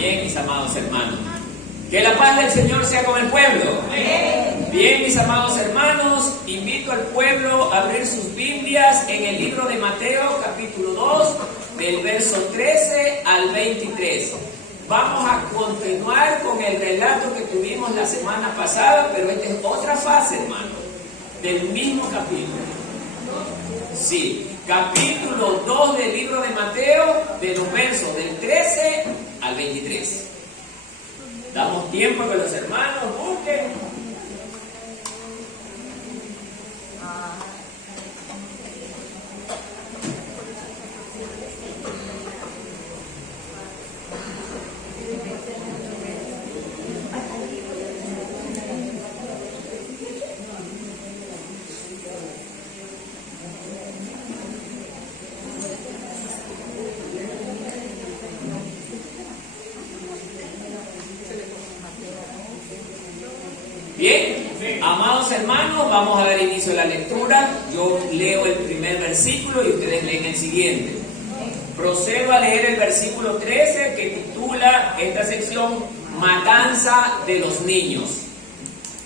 Bien, mis amados hermanos. Que la paz del Señor sea con el pueblo. Bien, mis amados hermanos, invito al pueblo a abrir sus Biblias en el libro de Mateo, capítulo 2, del verso 13 al 23. Vamos a continuar con el relato que tuvimos la semana pasada, pero esta es otra fase, hermano, del mismo capítulo. Sí, capítulo 2 del libro de Mateo, de los versos del 13 al 23. Damos tiempo a que los hermanos busquen. Bien, amados hermanos, vamos a dar inicio a la lectura. Yo leo el primer versículo y ustedes leen el siguiente. Procedo a leer el versículo 13 que titula esta sección Matanza de los niños.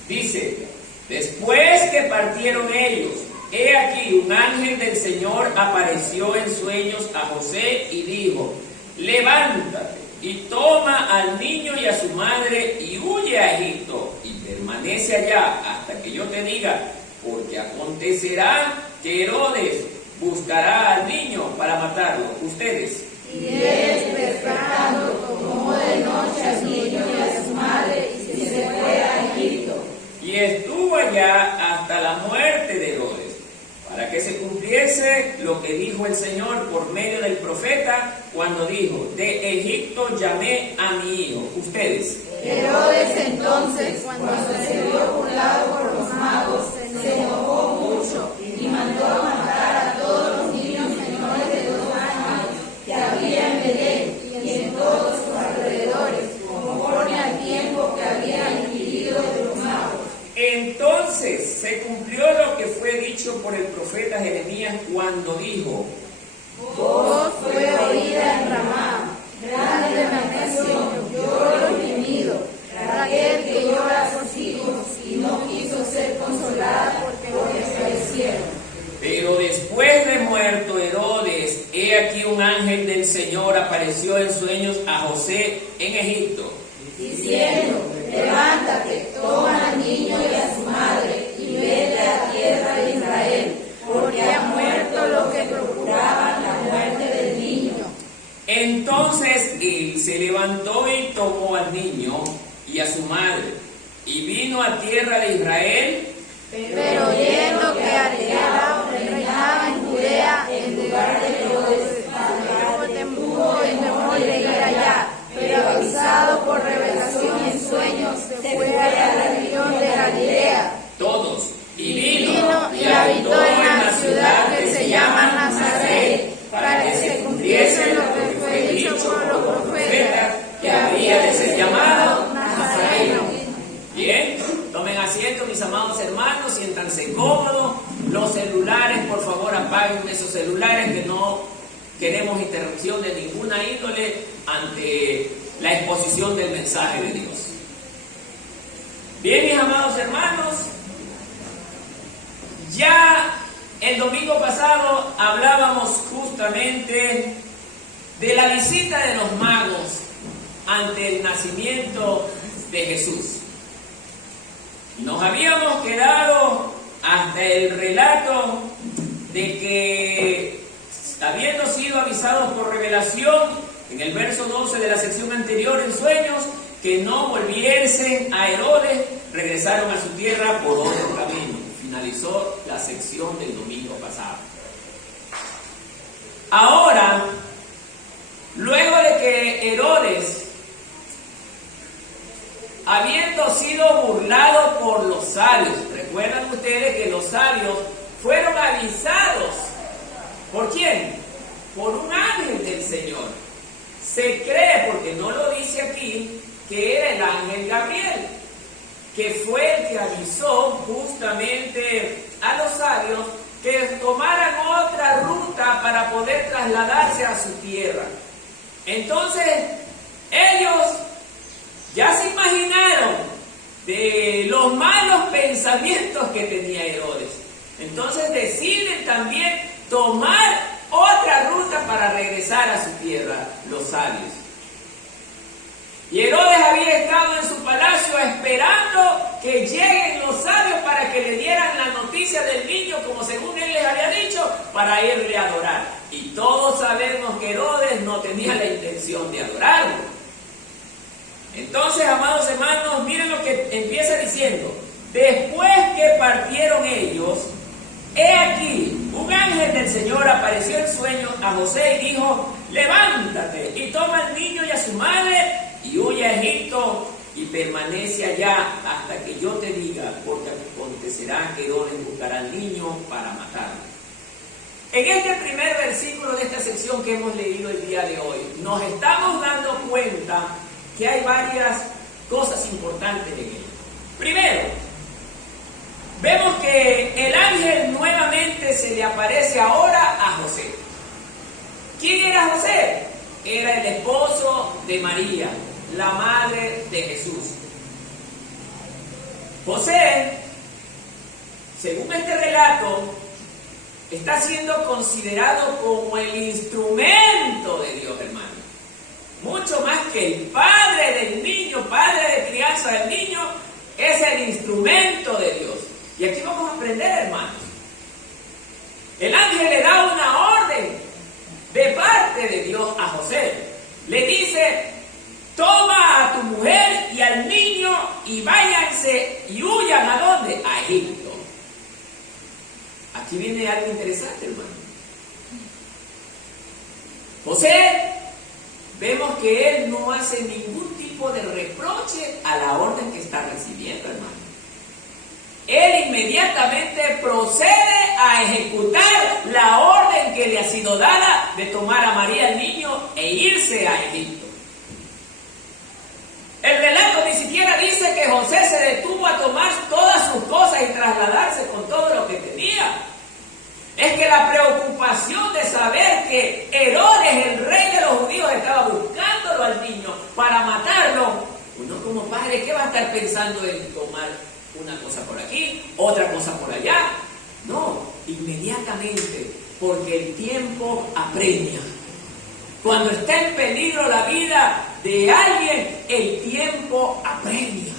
Dice: después que partieron ellos, he aquí un ángel del Señor apareció en sueños a José y dijo: levántate y toma al niño y a su madre y huye a Egipto y permanece allá hasta que yo te diga, porque acontecerá que Herodes buscará al niño para matarlo. Ustedes. Y él, despertando, tomó de noche al niño y a su madre y se fue a Egipto. Y estuvo allá hasta la muerte de Herodes, para que se cumpliese lo que dijo el Señor por medio del profeta, cuando dijo: de Egipto llamé a mi hijo. Ustedes. Herodes entonces, cuando se vio burlado por los magos, se enojó mucho y mandó a matar a todos los niños menores de 2 años que había en Belén y en todos sus alrededores, conforme al tiempo que había inquirido de los magos. Entonces se cumplió lo que fue dicho por el profeta Jeremías cuando dijo: voz fue oída en Ramá, grande lamentación, lloro y gemido, Raquel que llora a sus hijos y no quiso ser consolada porque fallecieron. Pero después de muerto Herodes, he aquí un ángel del Señor apareció en sueños a José en Egipto, diciendo: levántate, toma al niño y a su madre y vete a tierra de Israel, porque ha muerto los que procuraban la muerte del niño. Entonces él se levantó y tomó al niño y a su madre y vino a tierra de Israel. Pero oyendo que Arquelao reinaba en Judea en lugar de Herodes, tuvo temor de ir allá, pero avisado por revelación en sueños, se fue a la región de Galilea. Todos. Y vino y habitó en la ciudad que se llama Nazaret, para que se cumpliese lo que fue dicho por los profetas, que había de ser llamado Nazareno. Bien, tomen asiento, mis amados hermanos, siéntanse cómodos. Los celulares, por favor, apaguen esos celulares, que no queremos interrupción de ninguna índole ante la exposición del mensaje de Dios. Bien, mis amados hermanos, ya el domingo pasado hablábamos justamente de la visita de los magos ante el nacimiento de Jesús. Nos habíamos quedado hasta el relato de que, habiendo sido avisados por revelación, en el verso 12 de la sección anterior, en sueños, que no volviesen a Herodes, regresaron a su tierra por otro camino. Finalizó la sección del domingo pasado. Ahora, luego de que Herodes, habiendo sido burlado por los sabios, recuerdan ustedes que los sabios fueron avisados, ¿por quién? Por un ángel del Señor. Se cree, porque no lo dice aquí, que era el ángel Gabriel, que fue el que avisó justamente a los sabios que tomaran otra ruta para poder trasladarse a su tierra. Entonces, Ellos ya se imaginaron de los malos pensamientos que tenía Herodes. Entonces deciden también tomar otra ruta para regresar a su tierra, los sabios. Y Herodes había estado en su palacio esperando que lleguen los sabios para que le dieran la noticia del niño, como según él les había dicho, para irle a adorar. Y todos sabemos que Herodes no tenía la intención de adorarlo. Entonces, amados hermanos, miren lo que empieza diciendo. Después que partieron ellos, he aquí, un ángel del Señor apareció en sueños a José y dijo: levántate y toma al niño y a su madre y huye a Egipto y permanece allá hasta que yo te diga, porque acontecerá que Herodes buscará al niño para matarlo. En este primer versículo de esta sección que hemos leído el día de hoy, nos estamos dando cuenta que hay varias cosas importantes en él. Primero, vemos que el ángel nuevamente se le aparece ahora a José. ¿Quién era José? Era el esposo de María, la madre de Jesús. José, según este relato, está siendo considerado como el instrumento de Dios, hermano. Mucho más que el padre del niño, padre de crianza del niño, es el instrumento de Dios. Y aquí vamos a aprender, hermanos. El ángel le da una orden de parte de Dios a José. Le dice: toma a tu mujer y al niño y váyanse y huyan ¿a dónde? A Egipto. Aquí viene algo interesante, hermano. José, vemos que él no hace ningún tipo de reproche a la orden que está recibiendo, hermano. Él inmediatamente procede a ejecutar la orden que le ha sido dada de tomar a María el niño e irse a Egipto. El relato ni siquiera dice que José se detuvo a tomar todas sus cosas y trasladarse con todo lo que tenía. Es que la preocupación de saber que Herodes, el rey de los judíos, estaba buscándolo al niño para matarlo. Uno como padre, ¿qué va a estar pensando en tomar una cosa por aquí, otra cosa por allá? No, inmediatamente, porque el tiempo apremia. Cuando está en peligro la vida de alguien, el tiempo apremia.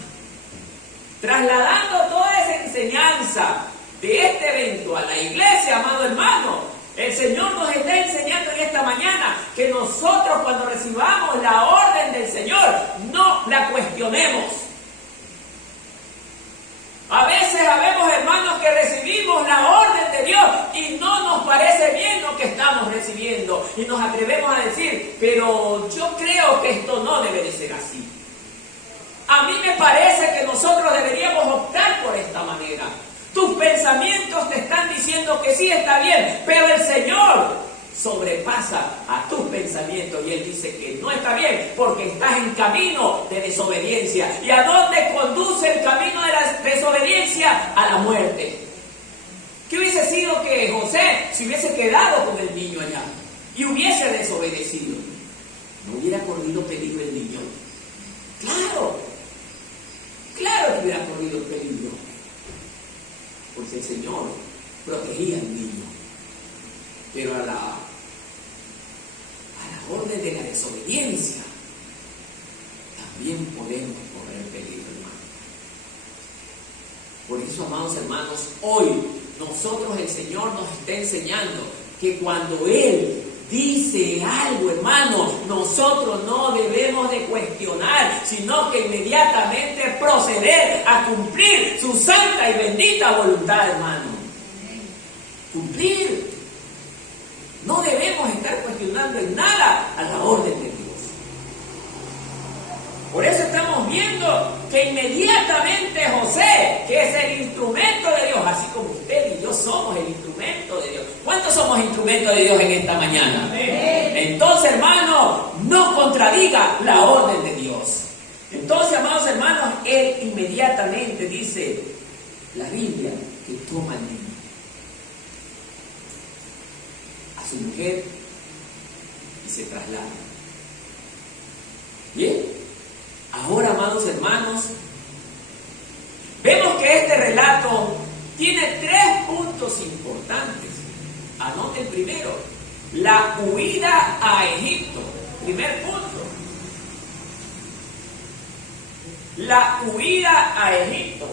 Trasladando toda esa enseñanza de este evento a la iglesia, amado hermano, el Señor nos está enseñando en esta mañana que nosotros, cuando recibamos la orden del Señor, no la cuestionemos. A veces habemos hermanos que recibimos la orden de Dios y no nos parece bien lo que estamos recibiendo y nos atrevemos a decir: pero yo creo que esto no debe de ser así. A mí me parece que nosotros deberíamos optar por esta manera. Tus pensamientos te están diciendo que sí está bien, pero el Señor sobrepasa a tus pensamientos y Él dice que no está bien porque estás en camino de desobediencia. ¿Y a dónde conduce el camino de la desobediencia? A la muerte. ¿Qué hubiese sido que José se hubiese quedado con el niño allá y hubiese desobedecido? ¿No hubiera corrido peligro el niño? Claro que hubiera corrido peligro, porque el Señor protegía al niño. Pero a la orden de la desobediencia también podemos correr peligro, hermano. Por eso, amados hermanos, hoy nosotros, el Señor nos está enseñando que cuando Él dice algo, hermano, nosotros no debemos de cuestionar, sino que inmediatamente proceder a cumplir su santa y bendita voluntad, hermano. Cumplir. No debemos estar cuestionando en nada a la orden de Dios. Por eso estamos viendo que inmediatamente José, que es el instrumento de Dios, así como usted y yo somos el instrumento de Dios. ¿Cuántos somos instrumentos de Dios en esta mañana? Entonces, hermano, no contradiga la orden de Dios. Entonces, amados hermanos, él inmediatamente dice la Biblia que toma al niño, a su mujer, y se traslada. Y es amados hermanos, vemos que este relato tiene 3 puntos importantes. Anoten primero, la huida a Egipto. Primer punto. La huida a Egipto.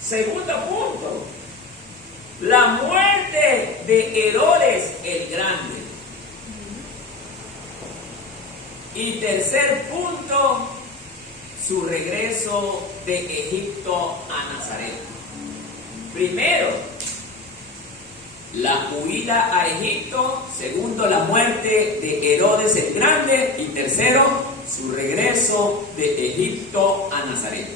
Segundo punto, la muerte de Herodes el Grande. Y tercer punto, su regreso de Egipto a Nazaret. Primero, la huida a Egipto. Segundo, la muerte de Herodes el Grande. Y tercero, su regreso de Egipto a Nazaret.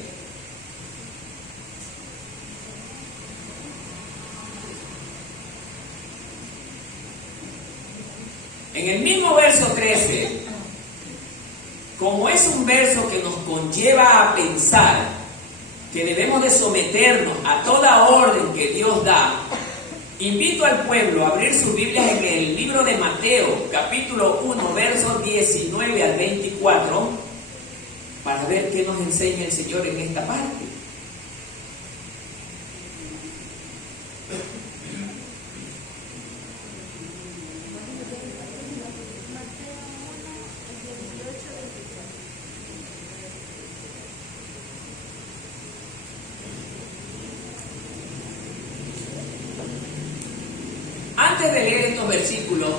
En el mismo verso 13, como es un verso que nos conlleva a pensar que debemos de someternos a toda orden que Dios da, invito al pueblo a abrir sus Biblias en el libro de Mateo, capítulo 1, versos 19 al 24, para ver qué nos enseña el Señor en esta parte. Antes de leer estos versículos,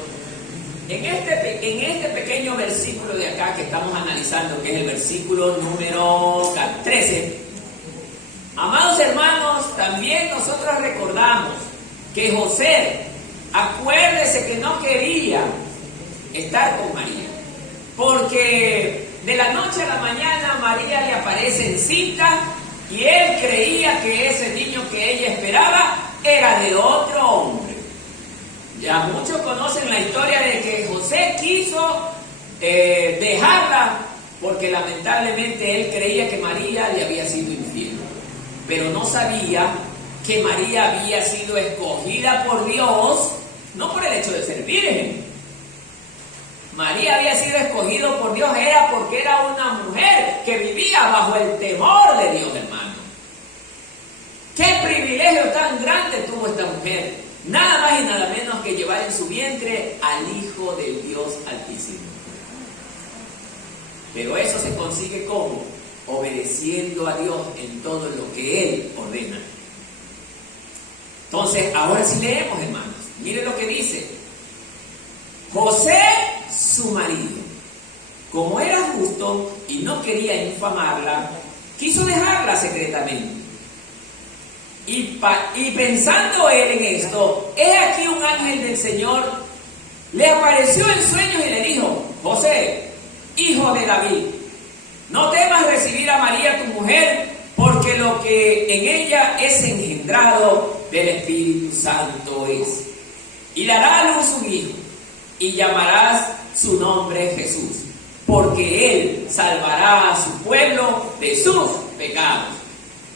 en este pequeño versículo de acá que estamos analizando, que es el versículo número 13, amados hermanos, también nosotros recordamos que José, acuérdese que no quería estar con María, porque de la noche a la mañana María le aparece encinta y él creía que ese niño que ella esperaba era de otro hombre. Ya muchos conocen la historia de que José quiso dejarla porque lamentablemente él creía que María le había sido infiel, pero no sabía que María había sido escogida por Dios, no por el hecho de ser virgen. María había sido escogida por Dios era porque era una mujer que vivía bajo el temor de Dios, hermano. ¡Qué privilegio tan grande tuvo esta mujer! Nada más y nada menos que llevar en su vientre al Hijo del Dios Altísimo. Pero eso se consigue ¿cómo? Obedeciendo a Dios en todo lo que Él ordena. Entonces, ahora sí leemos, hermanos. Miren lo que dice. José, su marido, como era justo y no quería infamarla, quiso dejarla secretamente. Y pensando él en esto, he aquí un ángel del Señor le apareció en sueños y le dijo: José, hijo de David, no temas recibir a María tu mujer, porque lo que en ella es engendrado del Espíritu Santo es. Y le hará a luz un hijo, y llamarás su nombre Jesús, porque él salvará a su pueblo de sus pecados.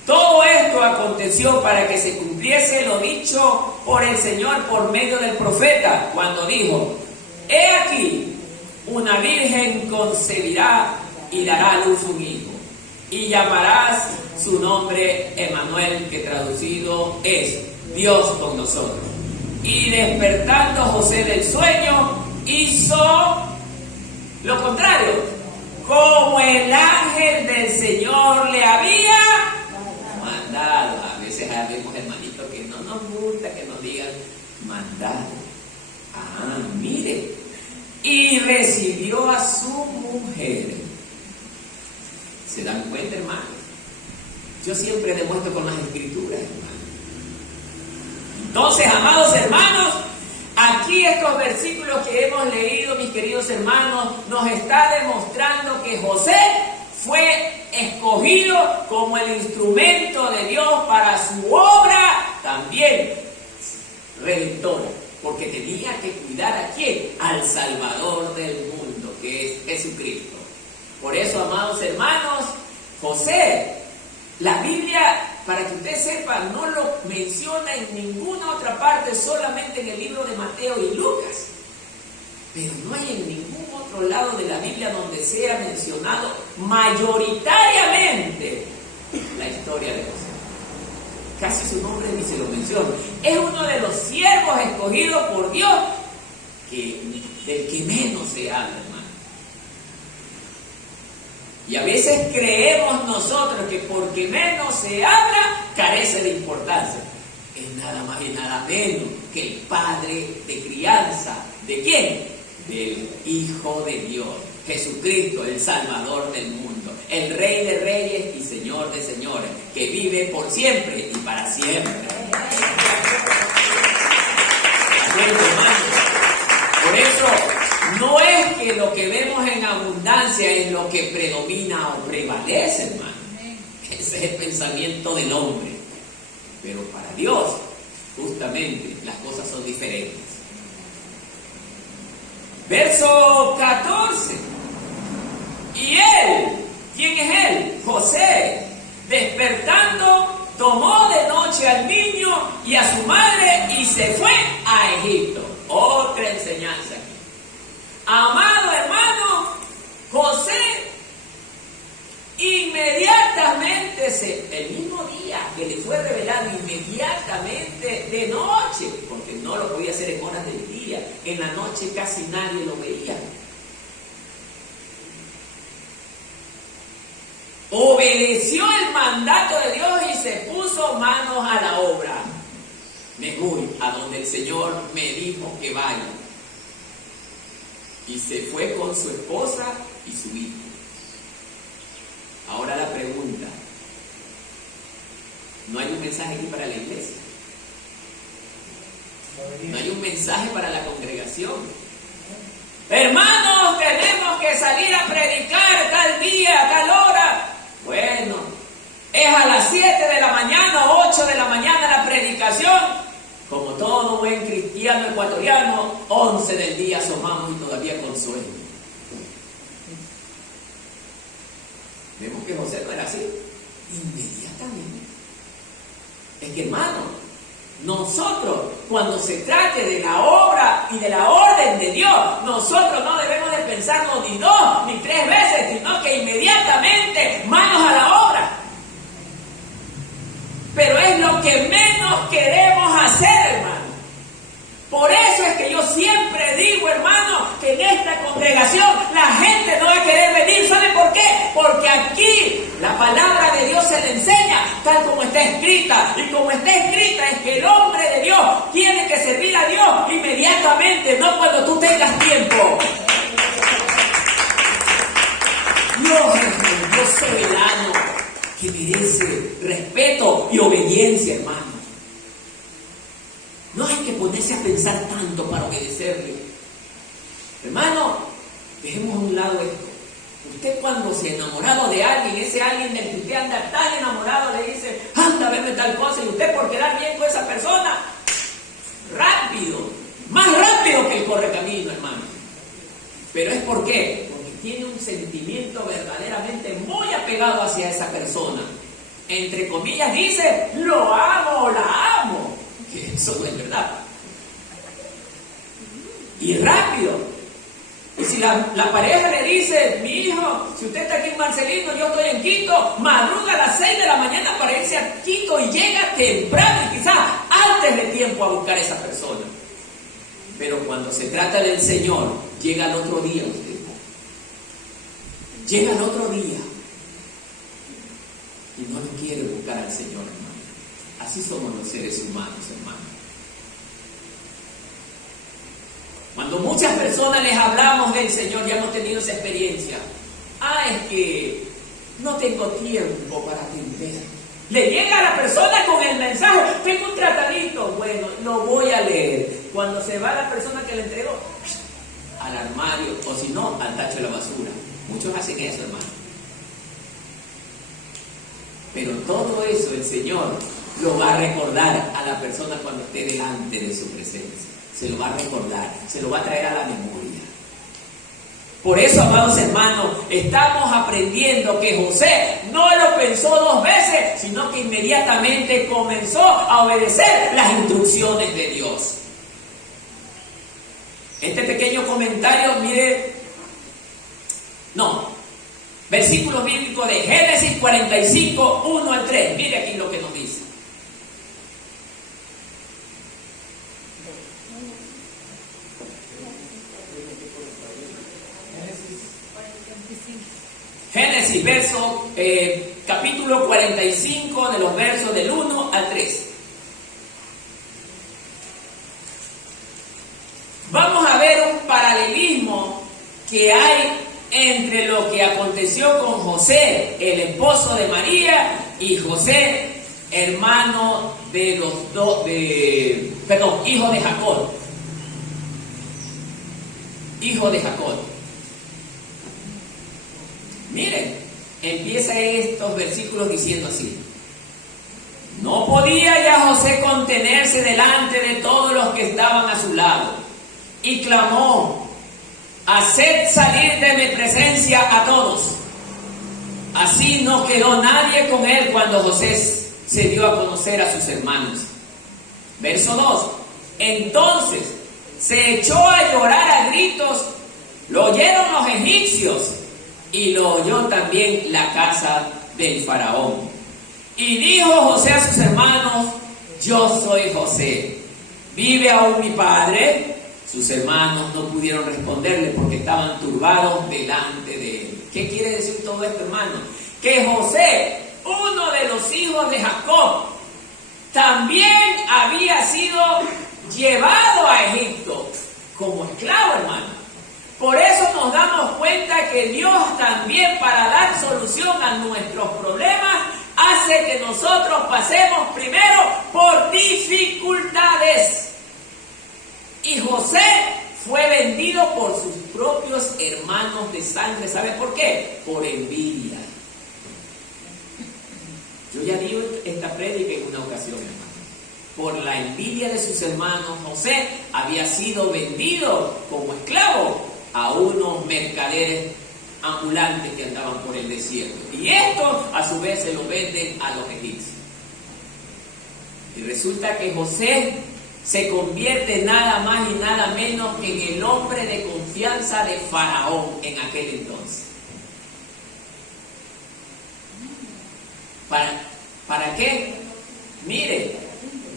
Todo esto aconteció para que se cumpliese lo dicho por el Señor por medio del profeta, cuando dijo: he aquí, una virgen concebirá y dará a luz un hijo, y llamarás su nombre Emmanuel, que traducido es Dios con nosotros. Y despertando José del sueño, hizo lo contrario, como el ángel del Señor le había mandado. A veces habemos hermanitos que no nos gusta que nos digan mandado. Mire, y recibió a su mujer. ¿Se dan cuenta, hermanos? Yo siempre demuestro con las escrituras, hermanos. Entonces, amados hermanos, aquí estos versículos que hemos leído, mis queridos hermanos, nos está demostrando que José fue escogido como el instrumento de Dios para su obra también redentora, porque tenía que cuidar ¿a quién? Al Salvador del mundo, que es Jesucristo. Por eso, amados hermanos, José, la Biblia, para que usted sepa, no lo menciona en ninguna otra parte, solamente en el libro de Mateo y Lucas. Pero no hay en ningún otro lado de la Biblia donde sea mencionado mayoritariamente la historia de José. Casi su nombre ni se lo menciona. Es uno de los siervos escogidos por Dios del que menos se habla, hermano. Y a veces creemos nosotros que porque menos se habla, carece de importancia. Es nada más y nada menos que el padre de crianza. ¿De quién? Del Hijo de Dios, Jesucristo, el Salvador del mundo, el Rey de Reyes y Señor de Señores, que vive por siempre y para siempre. Por eso, no es que lo que vemos en abundancia es lo que predomina o prevalece, hermano. Ese es el pensamiento del hombre. Pero para Dios, justamente, las cosas son diferentes. Verso 14. Y él, ¿quién es él? José, despertando, tomó de noche al niño y a su madre y se fue a Egipto. Otra enseñanza aquí. Amado hermano, José inmediatamente, el mismo día que le fue revelado, inmediatamente de noche, porque no lo podía hacer en horas del día, en la noche casi nadie lo veía. Obedeció el mandato de Dios y se puso manos a la obra. Me voy a donde el Señor me dijo que vaya. Y se fue con su esposa y su hijo. Ahora la pregunta, ¿no hay un mensaje aquí para la iglesia? ¿No hay un mensaje para la congregación? Hermanos, tenemos que salir a predicar tal día, tal hora. Bueno, es a las 7 de la mañana, 8 de la mañana la predicación. Como todo buen cristiano ecuatoriano, 11 del día asomamos y todavía con sueño. Vemos que José no era así. Inmediatamente. Es que, hermano, nosotros, cuando se trate de la obra y de la orden de Dios, nosotros no debemos de pensarnos ni 2 ni 3 veces, sino que inmediatamente manos a la obra. Pero es lo que menos queremos hacer, hermano. Por eso es que yo siempre digo, hermano, que en esta congregación la gente no va a querer venir. ¿Sabe por qué? Porque aquí la palabra de Dios se le enseña tal como está escrita. Y como está escrita es que el hombre de Dios tiene que servir a Dios inmediatamente, no cuando tú tengas tiempo. Dios es el Dios soberano que merece respeto y obediencia, hermano. No hay que ponerse a pensar tanto para obedecerle. Hermano, dejemos a un lado esto. Usted cuando se ha enamorado de alguien, ese alguien del que usted anda tan enamorado, le dice, anda a verme tal cosa, y usted por quedar bien con esa persona, rápido, más rápido que el correcamino, hermano. Pero es ¿por qué? Porque tiene un sentimiento verdaderamente muy apegado hacia esa persona. Entre comillas dice, lo amo o la amo. Que eso no es verdad. Y rápido. Y si la pareja le dice, mi hijo, si usted está aquí en Marcelino, yo estoy en Quito, madruga a las 6 de la mañana para irse a Quito y llega temprano y quizás antes de tiempo a buscar a esa persona. Pero cuando se trata del Señor, llega al otro día usted. Llega al otro día. Y no lo quiere buscar al Señor, hermano. Así somos los seres humanos, hermano. Cuando muchas personas les hablamos del Señor, ya hemos tenido esa experiencia. Es que no tengo tiempo para atender. Le llega a la persona con el mensaje, tengo un tratadito, bueno, lo voy a leer. Cuando se va la persona que le entregó, al armario, o si no, al tacho de la basura. Muchos hacen eso, hermano. Pero todo eso el Señor lo va a recordar a la persona cuando esté delante de su presencia. Se lo va a recordar, se lo va a traer a la memoria. Por eso, amados hermanos, estamos aprendiendo que José no lo pensó 2 veces, sino que inmediatamente comenzó a obedecer las instrucciones de Dios. Este pequeño comentario, mire, versículo bíblico de Génesis 45, 1 al 3. Mire aquí lo que nos dice. Génesis, capítulo 45, de los versos del 1 al 3. Vamos a ver un paralelismo que hay entre lo que aconteció con José, el esposo de María, y José, hermano de los dos, hijo de Jacob. Hijo de Jacob. Miren, empieza estos versículos diciendo así: no podía ya José contenerse delante de todos los que estaban a su lado, y clamó: haced salir de mi presencia a todos. Así no quedó nadie con él cuando José se dio a conocer a sus hermanos. Verso 2. Entonces se echó a llorar a gritos, lo oyeron los egipcios, y lo oyó también la casa del faraón. Y dijo José a sus hermanos: yo soy José, ¿vive aún mi padre? Sus hermanos no pudieron responderle porque estaban turbados delante de él. ¿Qué quiere decir todo esto, hermano? Que José, uno de los hijos de Jacob, también había sido llevado a Egipto como esclavo, hermano. Por eso nos damos cuenta que Dios también, para dar solución a nuestros problemas, hace que nosotros pasemos primero por dificultades. Y José fue vendido por sus propios hermanos de sangre. ¿Sabe por qué? Por envidia. Yo ya di esta prédica en una ocasión, hermano. Por la envidia de sus hermanos, José había sido vendido como esclavo a unos mercaderes ambulantes que andaban por el desierto. Y esto a su vez se lo venden a los egipcios. Y resulta que José se convierte nada más y nada menos que en el hombre de confianza de Faraón en aquel entonces. ¿Para qué? Mire,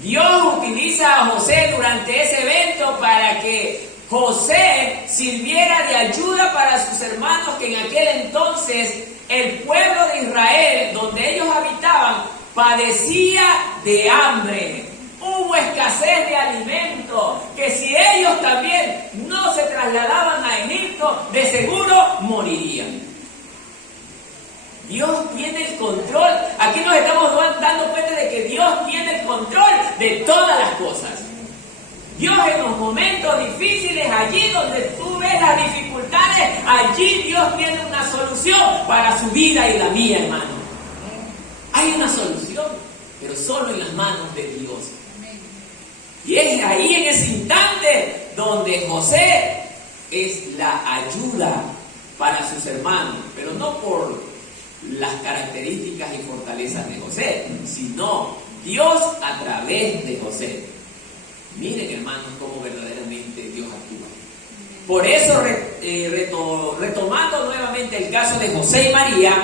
Dios utiliza a José durante ese evento para que José sirviera de ayuda para sus hermanos, que en aquel entonces el pueblo de Israel, donde ellos habitaban, padecía de hambre. Hubo escasez de alimento, que si ellos también no se trasladaban a Egipto, de seguro morirían. Dios tiene el control. Aquí nos estamos dando cuenta de que Dios tiene el control de todas las cosas. Dios, en los momentos difíciles, allí donde tú ves las dificultades, allí Dios tiene una solución para su vida y la mía, hermano. Hay una solución, pero solo en las manos de Dios. Y es ahí, en ese instante, donde José es la ayuda para sus hermanos, pero no por las características y fortalezas de José, sino Dios a través de José. Miren, hermanos, cómo verdaderamente Dios actúa. Por eso, retomando nuevamente el caso de José y María,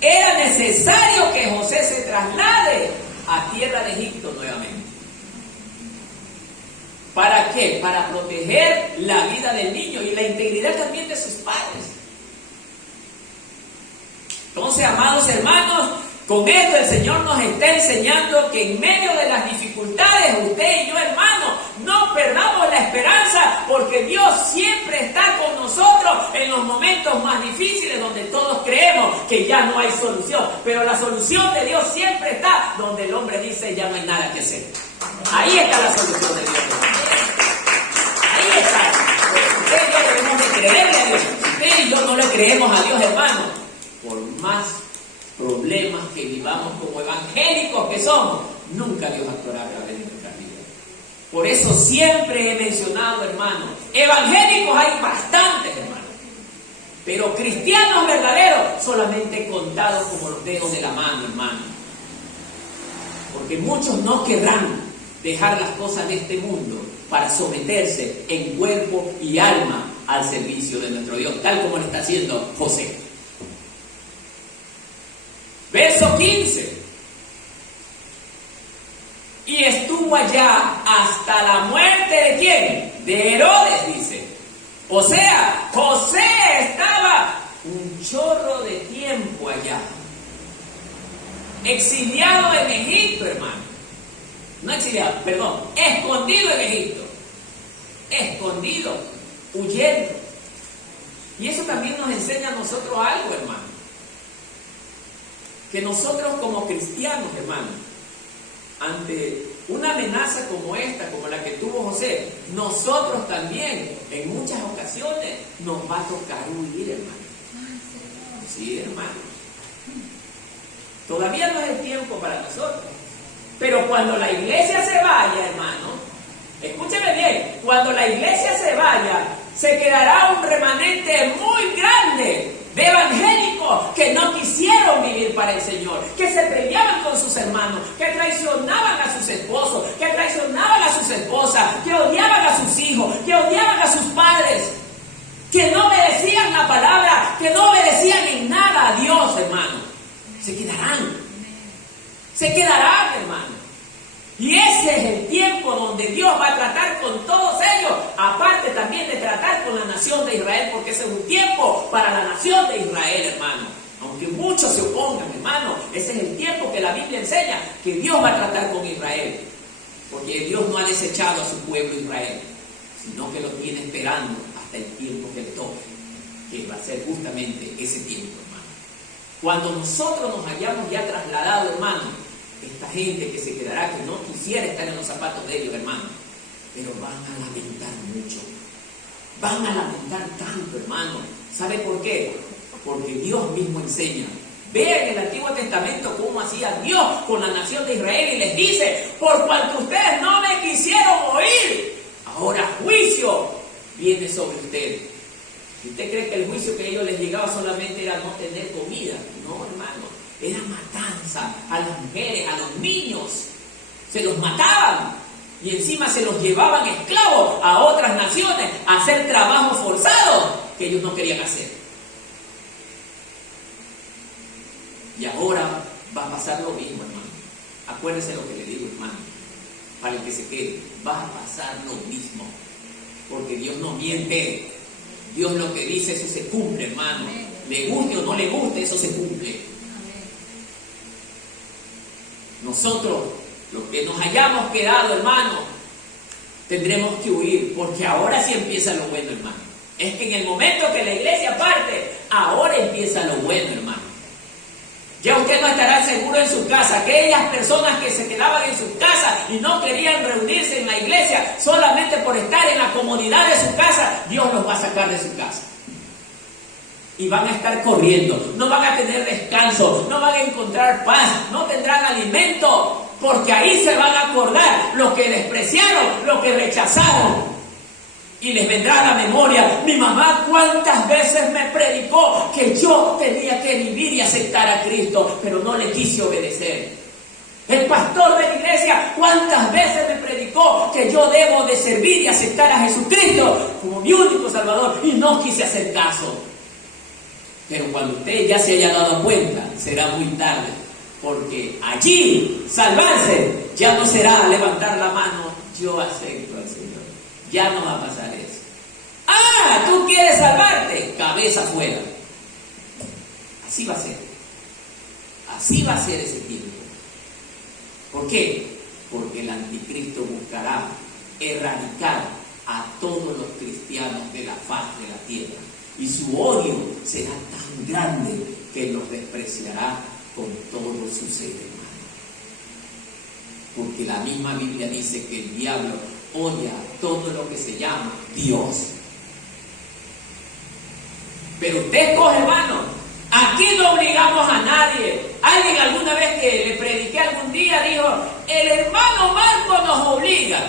era necesario que José se traslade a tierra de Egipto nuevamente. ¿Para qué? Para proteger la vida del niño y la integridad también de sus padres. Entonces, amados hermanos, con esto el Señor nos está enseñando que en medio de las dificultades, usted y yo, hermano, no perdamos la esperanza, porque Dios siempre está con nosotros en los momentos más difíciles, donde todos creemos que ya no hay solución. Pero la solución de Dios siempre está donde el hombre dice: ya no hay nada que hacer. Ahí está la solución de Dios. Ahí está. Usted y yo debemos de creerle a Dios. Usted y yo no le creemos a Dios, hermano, por más problemas que vivamos como evangélicos que somos, nunca Dios actuará a través de nuestra vida. Por eso siempre he mencionado, hermano, evangélicos hay bastantes, hermano, pero cristianos verdaderos solamente contados como los dedos de la mano, hermano. Porque muchos no querrán dejar las cosas de este mundo para someterse en cuerpo y alma al servicio de nuestro Dios, tal como lo está haciendo José. Verso 15. Y estuvo allá hasta la muerte ¿de quién? De Herodes, dice. O sea, José estaba un chorro de tiempo allá, exiliado en Egipto, hermano. No exiliado, perdón, escondido en Egipto. Escondido, huyendo. Y eso también nos enseña a nosotros algo, hermano. Que nosotros como cristianos, hermano, ante una amenaza como esta, como la que tuvo José, nosotros también, en muchas ocasiones, nos va a tocar huir, hermano. Sí, hermano. Todavía no es el tiempo para nosotros. Pero cuando la iglesia se vaya, hermano, escúcheme bien, cuando la iglesia se vaya, se quedará un remanente muy grande de evangélicos que no quisieron vivir para el Señor, que se peleaban con sus hermanos, que traicionaban a sus esposos, que traicionaban a sus esposas, que odiaban a sus hijos, que odiaban a sus padres, que no obedecían la palabra, que no obedecían en nada a Dios, hermano. Se quedarán, hermano. Y ese es el tiempo donde Dios va a tratar con todos ellos, aparte también de tratar con la nación de Israel, porque ese es un tiempo para la nación de Israel, hermano. Aunque muchos se opongan, hermano, ese es el tiempo que la Biblia enseña que Dios va a tratar con Israel, porque Dios no ha desechado a su pueblo Israel, sino que lo tiene esperando hasta el tiempo que le toque, que va a ser justamente ese tiempo, hermano. Cuando nosotros nos hayamos ya trasladado, hermano, esta gente que se quedará, que no quisiera estar en los zapatos de ellos, hermano, pero van a lamentar mucho, van a lamentar tanto, hermano. ¿Sabe por qué? Porque Dios mismo enseña. Vean en el Antiguo Testamento cómo hacía Dios con la nación de Israel y les dice: por cuanto ustedes no me quisieron oír, ahora juicio viene sobre ustedes. ¿Y usted cree que el juicio que a ellos les llegaba solamente era no tener comida? No, hermano. Era matanza a las mujeres, a los niños. Se los mataban y encima se los llevaban esclavos a otras naciones a hacer trabajos forzados que ellos no querían hacer. Y ahora va a pasar lo mismo, hermano. Acuérdese lo que le digo, hermano. Para el que se quede, va a pasar lo mismo. Porque Dios no miente. Dios lo que dice, eso se cumple, hermano. Le guste o no le guste, eso se cumple. Nosotros, los que nos hayamos quedado, hermano, tendremos que huir, porque ahora sí empieza lo bueno, hermano. Es que en el momento que la iglesia parte, ahora empieza lo bueno, hermano. Ya usted no estará seguro en su casa. Aquellas personas que se quedaban en su casa y no querían reunirse en la iglesia solamente por estar en la comodidad de su casa, Dios los va a sacar de su casa. Y van a estar corriendo, no van a tener descanso, no van a encontrar paz, no tendrán alimento, porque ahí se van a acordar lo que despreciaron, lo que rechazaron. Y les vendrá a la memoria: mi mamá cuántas veces me predicó que yo tenía que vivir y aceptar a Cristo, pero no le quise obedecer. El pastor de la iglesia cuántas veces me predicó que yo debo de servir y aceptar a Jesucristo como mi único Salvador, y no quise hacer caso. Pero cuando usted ya se haya dado cuenta, será muy tarde, porque allí salvarse ya no será levantar la mano: yo acepto al Señor. Ya no va a pasar eso. ¡Ah! ¿Tú quieres salvarte? Cabeza afuera. Así va a ser. Así va a ser ese tiempo. ¿Por qué? Porque el anticristo buscará erradicar a todos los cristianos de la faz de la tierra. Y su odio será tan grande que los despreciará con todo su ser, hermano. Porque la misma Biblia dice que el diablo odia todo lo que se llama Dios. Pero usted escoge, hermano. Aquí no obligamos a nadie. Alguien alguna vez que le prediqué algún día dijo: el hermano Marco nos obliga.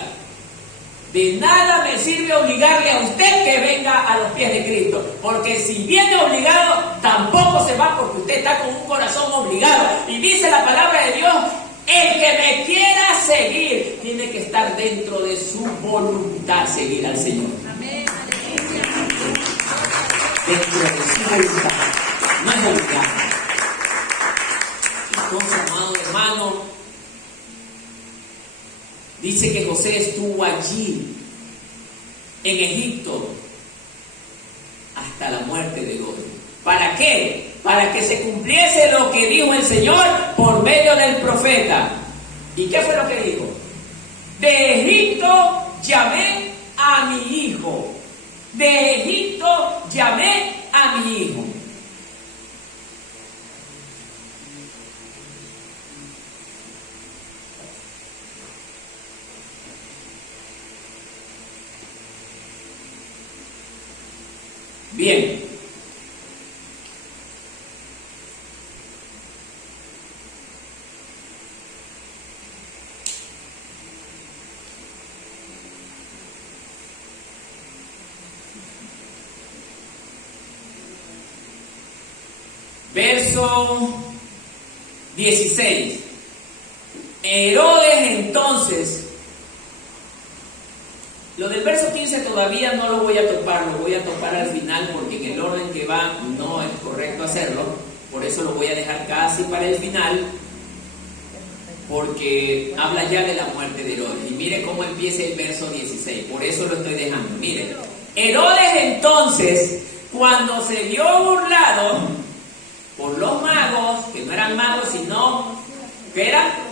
De nada me sirve obligarle a usted que venga a los pies de Cristo, porque si viene obligado, tampoco se va, porque usted está con un corazón obligado. Y dice la palabra de Dios El que me quiera seguir tiene que estar dentro de su voluntad seguir al Señor. Amén. Dentro de su voluntad. No es voluntad. Entonces, amado hermano, dice que José estuvo allí, en Egipto, hasta la muerte de Herodes. ¿Para qué? Para que se cumpliese lo que dijo el Señor por medio del profeta. ¿Y qué fue lo que dijo? De Egipto llamé a mi hijo. De Egipto llamé a mi hijo. Bien. Verso 16. Herodes entonces, lo del verso 15 todavía no lo voy a topar, lo voy a topar al final porque en el orden que va no es correcto hacerlo, por eso lo voy a dejar casi para el final, porque habla ya de la muerte de Herodes. Y mire cómo empieza el verso 16, por eso lo estoy dejando. Mire, Herodes entonces, cuando se vio burlado por los magos, que no eran magos sino, ¿qué eran?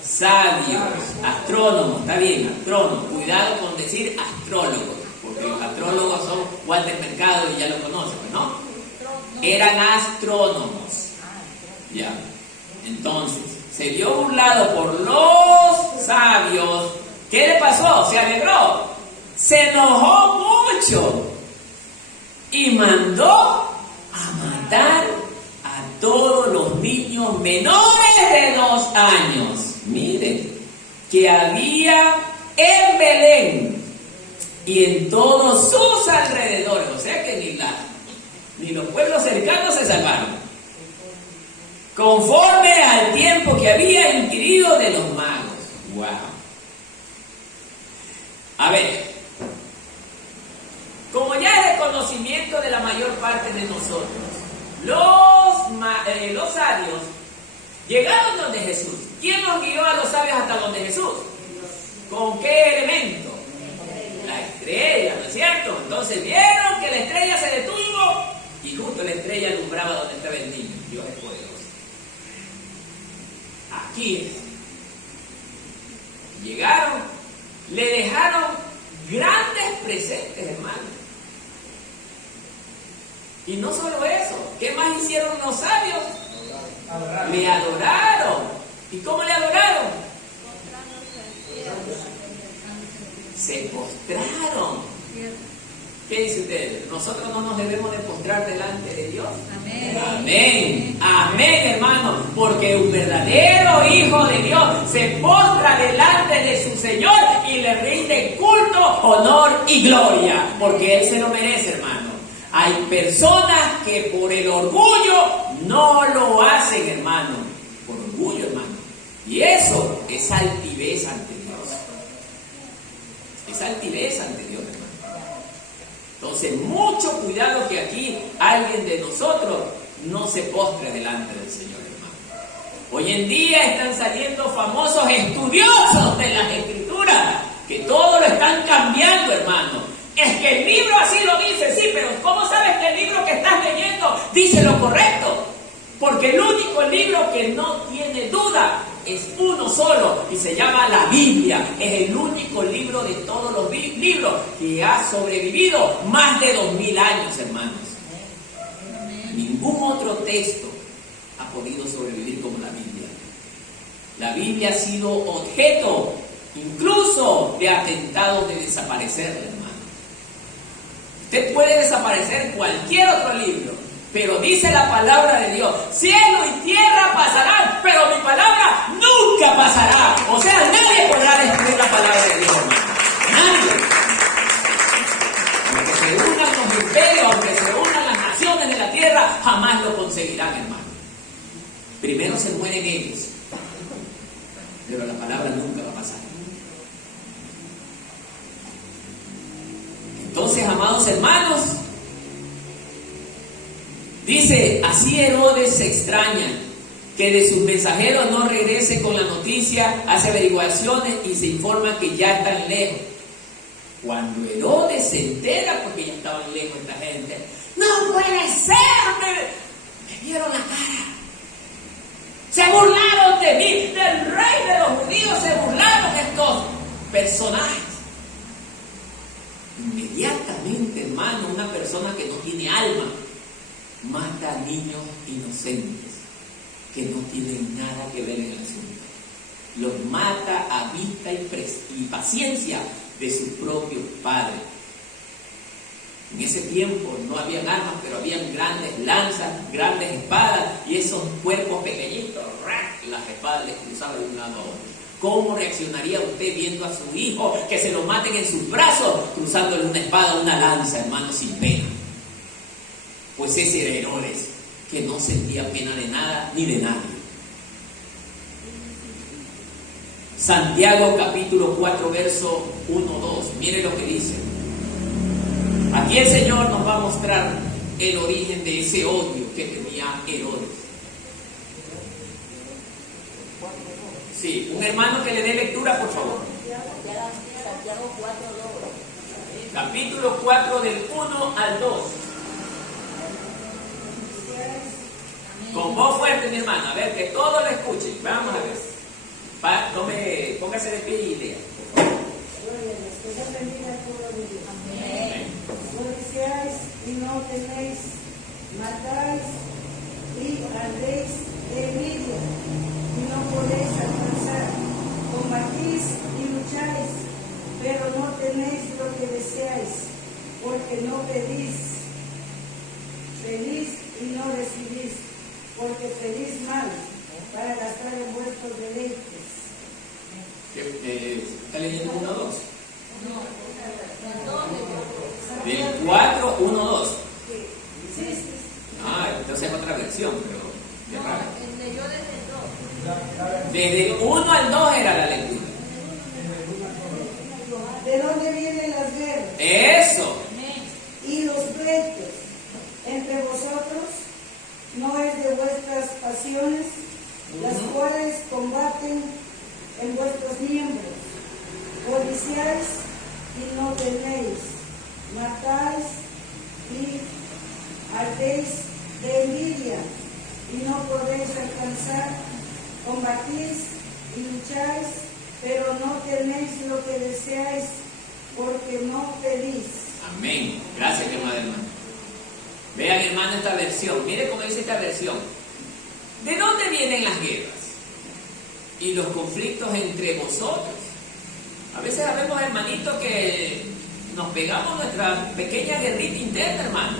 Sabios, astrónomos, está bien, astrónomos, cuidado con decir astrólogos, porque los astrólogos son Walter Mercado y ya lo conocen, ¿no? Eran astrónomos, ya. Entonces, se vio burlado por los sabios. ¿Qué le pasó? Se alegró, se enojó mucho y mandó a matar a todos los niños menores de 2 años. Miren, que había en Belén y en todos sus alrededores. O sea que ni los pueblos cercanos se salvaron. Conforme al tiempo que había inquirido de los magos. ¡Wow! A ver, como ya es de conocimiento de la mayor parte de nosotros, los sabios llegaron donde Jesús. ¿Quién nos guió a los sabios hasta donde Jesús? ¿Con qué elemento? La estrella, ¿no es cierto? Entonces vieron que la estrella se detuvo y justo la estrella alumbraba donde estaba el niño. Dios es poderoso. Aquí es. Llegaron, le dejaron grandes presentes, hermano. Y no solo eso, ¿qué más hicieron los sabios? Le adoraron. ¿Y cómo le adoraron? Se postraron. ¿Qué dice usted? ¿Nosotros no nos debemos de postrar delante de Dios? Amén. Amén. Amén, hermano. Porque un verdadero hijo de Dios se postra delante de su Señor y le rinde culto, honor y gloria. Porque Él se lo merece, hermano. Hay personas que por el orgullo no lo hacen, hermano. Por orgullo, hermano. Y eso es altivez ante Dios. Es altivez ante Dios, hermano. Entonces, mucho cuidado que aquí alguien de nosotros no se postre delante del Señor, hermano. Hoy en día están saliendo famosos estudiosos de las Escrituras, que todo lo están cambiando, hermano. Es que el libro así lo dice, sí, pero ¿cómo sabes que el libro que estás leyendo dice lo correcto? Porque el único libro que no tiene duda es uno solo y se llama la Biblia. Es el único libro de todos los libros que ha sobrevivido más de 2000 años, hermanos. Ningún otro texto ha podido sobrevivir como la Biblia. La Biblia ha sido objeto incluso de atentados de desaparecer, hermano. Usted puede desaparecer cualquier otro libro, pero dice la palabra de Dios, cielo y tierra pasarán, pero mi palabra nunca pasará. O sea, nadie podrá destruir la palabra de Dios, hermano. Nadie. Aunque se unan los imperios, aunque se unan las naciones de la tierra, jamás lo conseguirán, hermano. Primero se mueren ellos pero la palabra nunca va a pasar. Entonces, amados hermanos, dice, así Herodes se extraña que de sus mensajeros no regrese con la noticia, hace averiguaciones y se informa que ya están lejos. Cuando Herodes se entera, porque ya estaban lejos esta gente, no puede ser, me vieron la cara, se burlaron de mí, del rey de los judíos, se burlaron estos personajes. Inmediatamente, hermano, una persona que no tiene alma mata a niños inocentes que no tienen nada que ver en el asunto. Los mata a vista y paciencia de sus propios padres. En ese tiempo no habían armas, pero habían grandes lanzas, grandes espadas, y esos cuerpos pequeñitos, las espadas les cruzaban de un lado a otro. ¿Cómo reaccionaría usted viendo a su hijo que se lo maten en sus brazos, cruzándole una espada, una lanza, hermano, sin pena? Pues ese era Herodes, que no sentía pena de nada ni de nadie. Santiago capítulo 4, verso 1-2. Mire lo que dice. Aquí el Señor nos va a mostrar el origen de ese odio que tenía Herodes. Sí, un hermano que le dé lectura, por favor. Santiago 4:2. Capítulo 4 del 1 al 2. Con voz fuerte, mi hermano. A ver, que todos lo escuchen. Vamos a ver. Póngase de pie y lea. Codiciáis y no tenéis, matáis y ardéis de envidia y no podéis alcanzar, combatís y lucháis, pero no tenéis lo que deseáis, porque no pedís, pedís y no recibís, porque pedís mal, para gastar en vuestros deleites. ¿Está leyendo 1, 2? Del 4, 1, 2. Ah, entonces es otra versión, pero qué raro. Desde el 1 al 2 era la lectura. ¿De dónde vienen las guerras? Eso. Y los pleitos entre vosotros, no es de vuestras pasiones, las cuales combaten en vuestros miembros. Codiciáis y no tenéis, matáis y ardéis de envidia y no podéis alcanzar, combatís y lucháis, pero no tenéis lo que deseáis, porque no pedís. Amén. Gracias, hermano. Vean, hermano, esta versión. Mire cómo dice esta versión. ¿De dónde vienen las guerras y los conflictos entre vosotros? A veces sabemos, hermanito, que nos pegamos nuestra pequeña guerrita interna, hermano.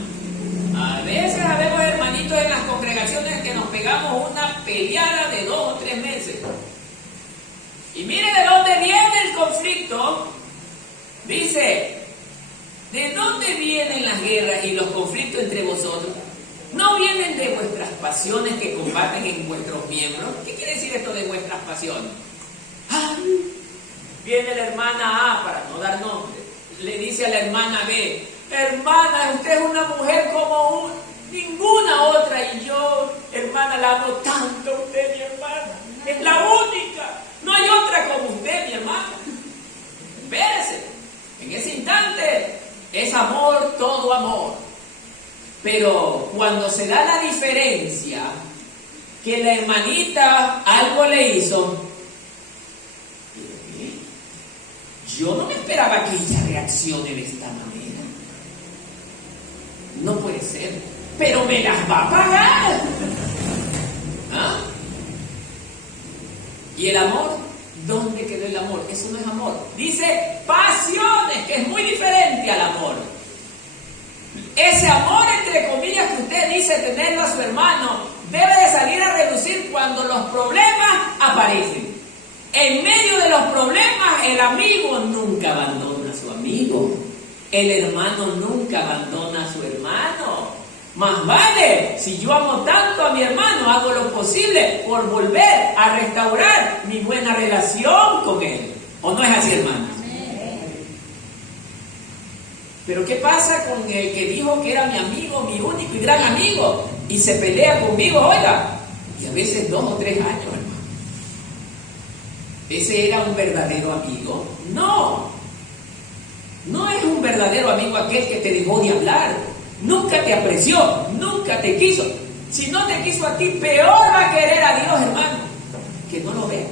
A veces sabemos, hermanitos, en las congregaciones que nos pegamos una peleada de 2 o 3 meses. Y mire de dónde viene el conflicto. Dice, ¿de dónde vienen las guerras y los conflictos entre vosotros? ¿No vienen de vuestras pasiones que combaten en vuestros miembros? ¿Qué quiere decir esto de vuestras pasiones? ¡Ay! Viene la hermana A, para no dar nombre, le dice a la hermana B, hermana, usted es una mujer como ninguna otra, y yo, hermana, la amo tanto a usted, mi hermana, es la única, no hay otra como usted, mi hermana. Espérese, en ese instante es amor, todo amor, pero cuando se da la diferencia, que la hermanita algo le hizo, yo no me esperaba que ella reaccione de esta manera. No puede ser. Pero me las va a pagar. ¿Ah? ¿Y el amor? ¿Dónde quedó el amor? Eso no es amor. Dice pasiones, que es muy diferente al amor. Ese amor, entre comillas, que usted dice tenerlo a su hermano, debe de salir a relucir cuando los problemas aparecen. En medio de los problemas, el amigo nunca abandona a su amigo. El hermano nunca abandona a su hermano. Más vale, si yo amo tanto a mi hermano, hago lo posible por volver a restaurar mi buena relación con él. ¿O no es así, hermanos? Pero ¿qué pasa con el que dijo que era mi amigo, mi único y gran amigo, y se pelea conmigo, oiga? Y a veces 2 o 3 años, hermano. ¿Ese era un verdadero amigo? No. No es un verdadero amigo aquel que te dejó de hablar. Nunca te apreció, nunca te quiso. Si no te quiso a ti, peor va a querer a Dios, hermano, que no lo vea.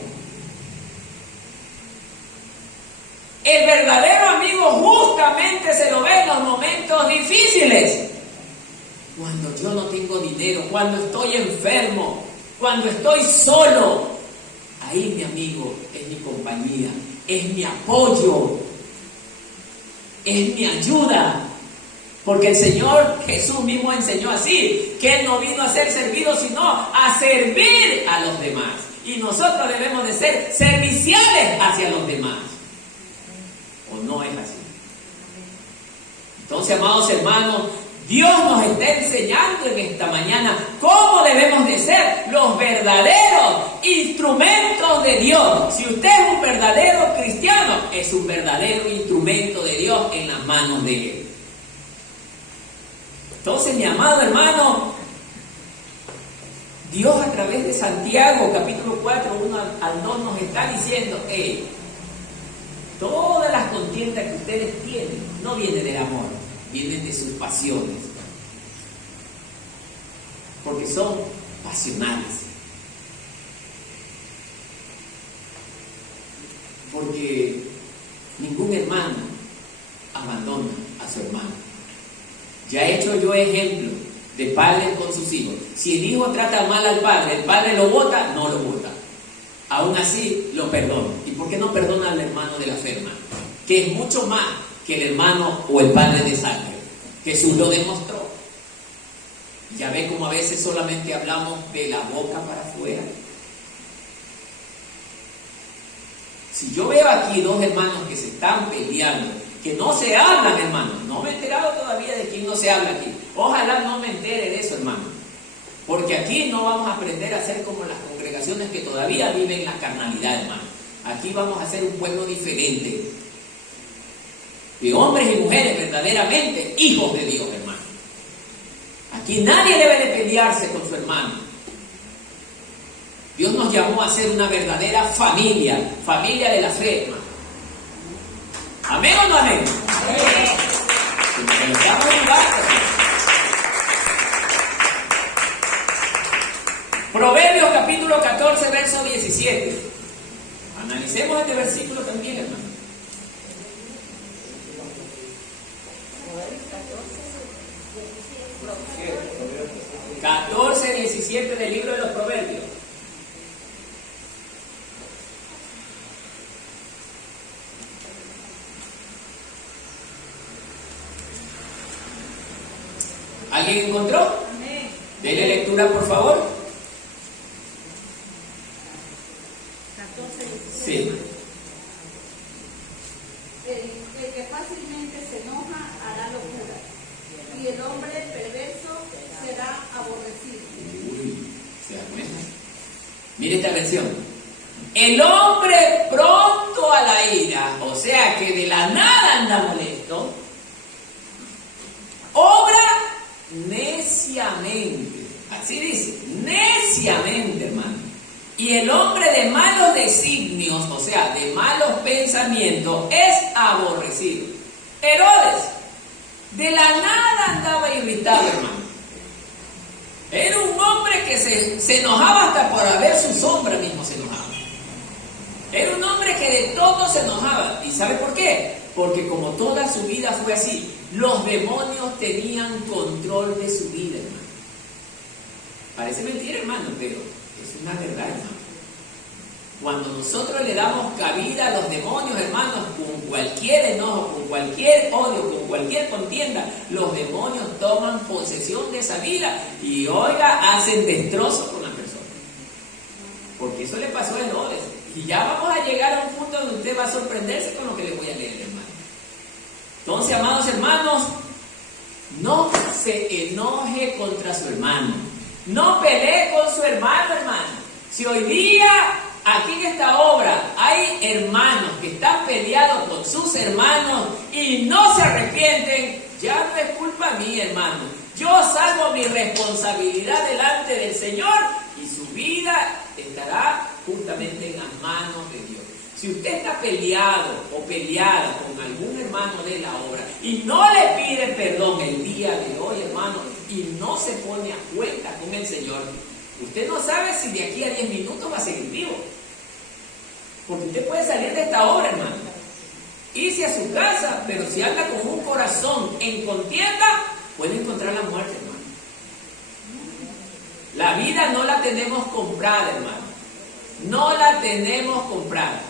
El verdadero amigo justamente se lo ve en los momentos difíciles. Cuando yo no tengo dinero, cuando estoy enfermo, cuando estoy solo. Ahí mi amigo es mi compañía, es mi apoyo, es mi ayuda. Porque el Señor Jesús mismo enseñó así, que Él no vino a ser servido, sino a servir a los demás. Y nosotros debemos de ser serviciales hacia los demás. ¿O no es así? Entonces, amados hermanos, Dios nos está enseñando en esta mañana cómo debemos de ser los verdaderos instrumentos de Dios. Si usted es un verdadero cristiano, es un verdadero instrumento de Dios en las manos de Él. Entonces, mi amado hermano, Dios a través de Santiago, capítulo 4, 1 al 2, nos está diciendo, todas las contiendas que ustedes tienen no vienen del amor, vienen de sus pasiones. Porque son pasionales. Porque ningún hermano abandona a su hermano. Ya he hecho yo ejemplo de padres con sus hijos. Si el hijo trata mal al padre, el padre lo bota, no lo bota. Aún así lo perdona. ¿Y por qué no perdona al hermano de la fe, hermano? Que es mucho más que el hermano o el padre de sangre. Jesús lo demostró. Ya ve cómo a veces solamente hablamos de la boca para afuera. Si yo veo aquí 2 hermanos que se están peleando, que no se hablan, hermano, no me he enterado todavía de quién no se habla aquí. Ojalá no me entere de eso, hermano. Porque aquí no vamos a aprender a ser como las congregaciones que todavía viven la carnalidad, hermano. Aquí vamos a ser un pueblo diferente. De hombres y mujeres verdaderamente hijos de Dios, hermano. Aquí nadie debe de pelearse con su hermano. Dios nos llamó a ser una verdadera familia, familia de la fe, hermano. ¿Amén o no amén? Amén. Proverbios capítulo 14, verso 17. Analicemos este versículo también, hermano. 14, 17 del libro de los Proverbios. ¿Alguien encontró? Amén. Dele lectura, por favor. 14, 16. Sí. El que fácilmente se enoja hará locura, y el hombre perverso será aborrecido. Uy, ¿se da cuenta? Mire esta versión. El hombre pronto a la ira, o sea que de la nada anda molesto, obra neciamente. Así dice, neciamente, hermano. Y el hombre de malos designios, o sea, de malos pensamientos, es aborrecido. Herodes, de la nada andaba irritado, hermano. Era un hombre que se enojaba hasta por ver su sombra mismo se enojaba. Era un hombre que de todo se enojaba. ¿Y sabe por qué? Porque como toda su vida fue así, los demonios tenían control de su vida, hermano. Parece mentira, hermano, pero es una verdad, hermano. Cuando nosotros le damos cabida a los demonios, hermanos, con cualquier enojo, con cualquier odio, con cualquier contienda, los demonios toman posesión de esa vida y, oiga, hacen destrozos con la persona. Porque eso le pasó a Herodes. Y ya vamos a llegar a un punto donde usted va a sorprenderse con lo que le voy a leer, hermano. Entonces, amados hermanos, No se enoje contra su hermano. No pelee con su hermano, hermano. Si hoy día, aquí en esta obra, hay hermanos que están peleados con sus hermanos y no se arrepienten, ya no es culpa mía, hermano. Yo salvo mi responsabilidad delante del Señor y su vida estará justamente en las manos de Dios. Si usted está peleado o peleada con algún hermano de la obra y no le pide perdón el día de hoy, hermano, y no se pone a cuenta con el Señor, usted no sabe si de aquí a 10 minutos va a seguir vivo. Porque usted puede salir de esta obra, hermano, irse a su casa, pero si anda con un corazón en contienda, puede encontrar la muerte, hermano. La vida no la tenemos comprada, hermano. No la tenemos comprada.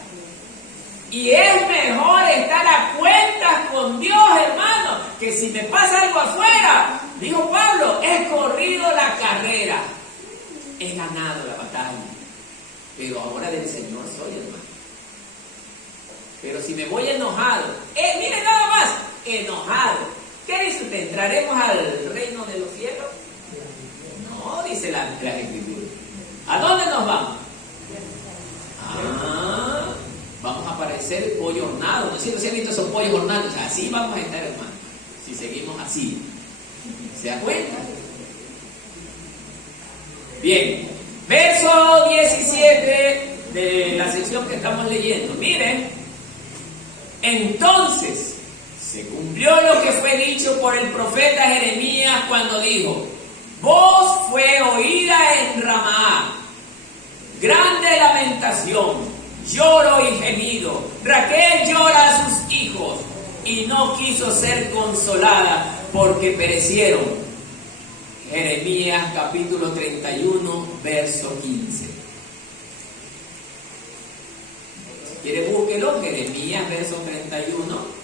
Y es mejor estar a cuentas con Dios, hermano, que si me pasa algo afuera, dijo Pablo, he corrido la carrera, he ganado la batalla, pero ahora del Señor soy, hermano. Pero si me voy enojado, mire nada más, enojado, ¿qué dice usted? ¿Entraremos al reino de los cielos? No, dice la Escritura. ¿A dónde nos vamos? Vamos a parecer pollo hornado. No sé si han visto esos pollos hornados. Así vamos a estar, hermano, si seguimos así. ¿Se da cuenta? Bien, verso 17 de la sección que estamos leyendo. Miren, entonces se cumplió lo que fue dicho por el profeta Jeremías cuando dijo: voz fue oída en Ramá, grande lamentación, lloro y gemido. Raquel llora a sus hijos y no quiso ser consolada porque perecieron. Jeremías capítulo 31, verso 15. Si quiere, búsquelo. Jeremías, verso 31.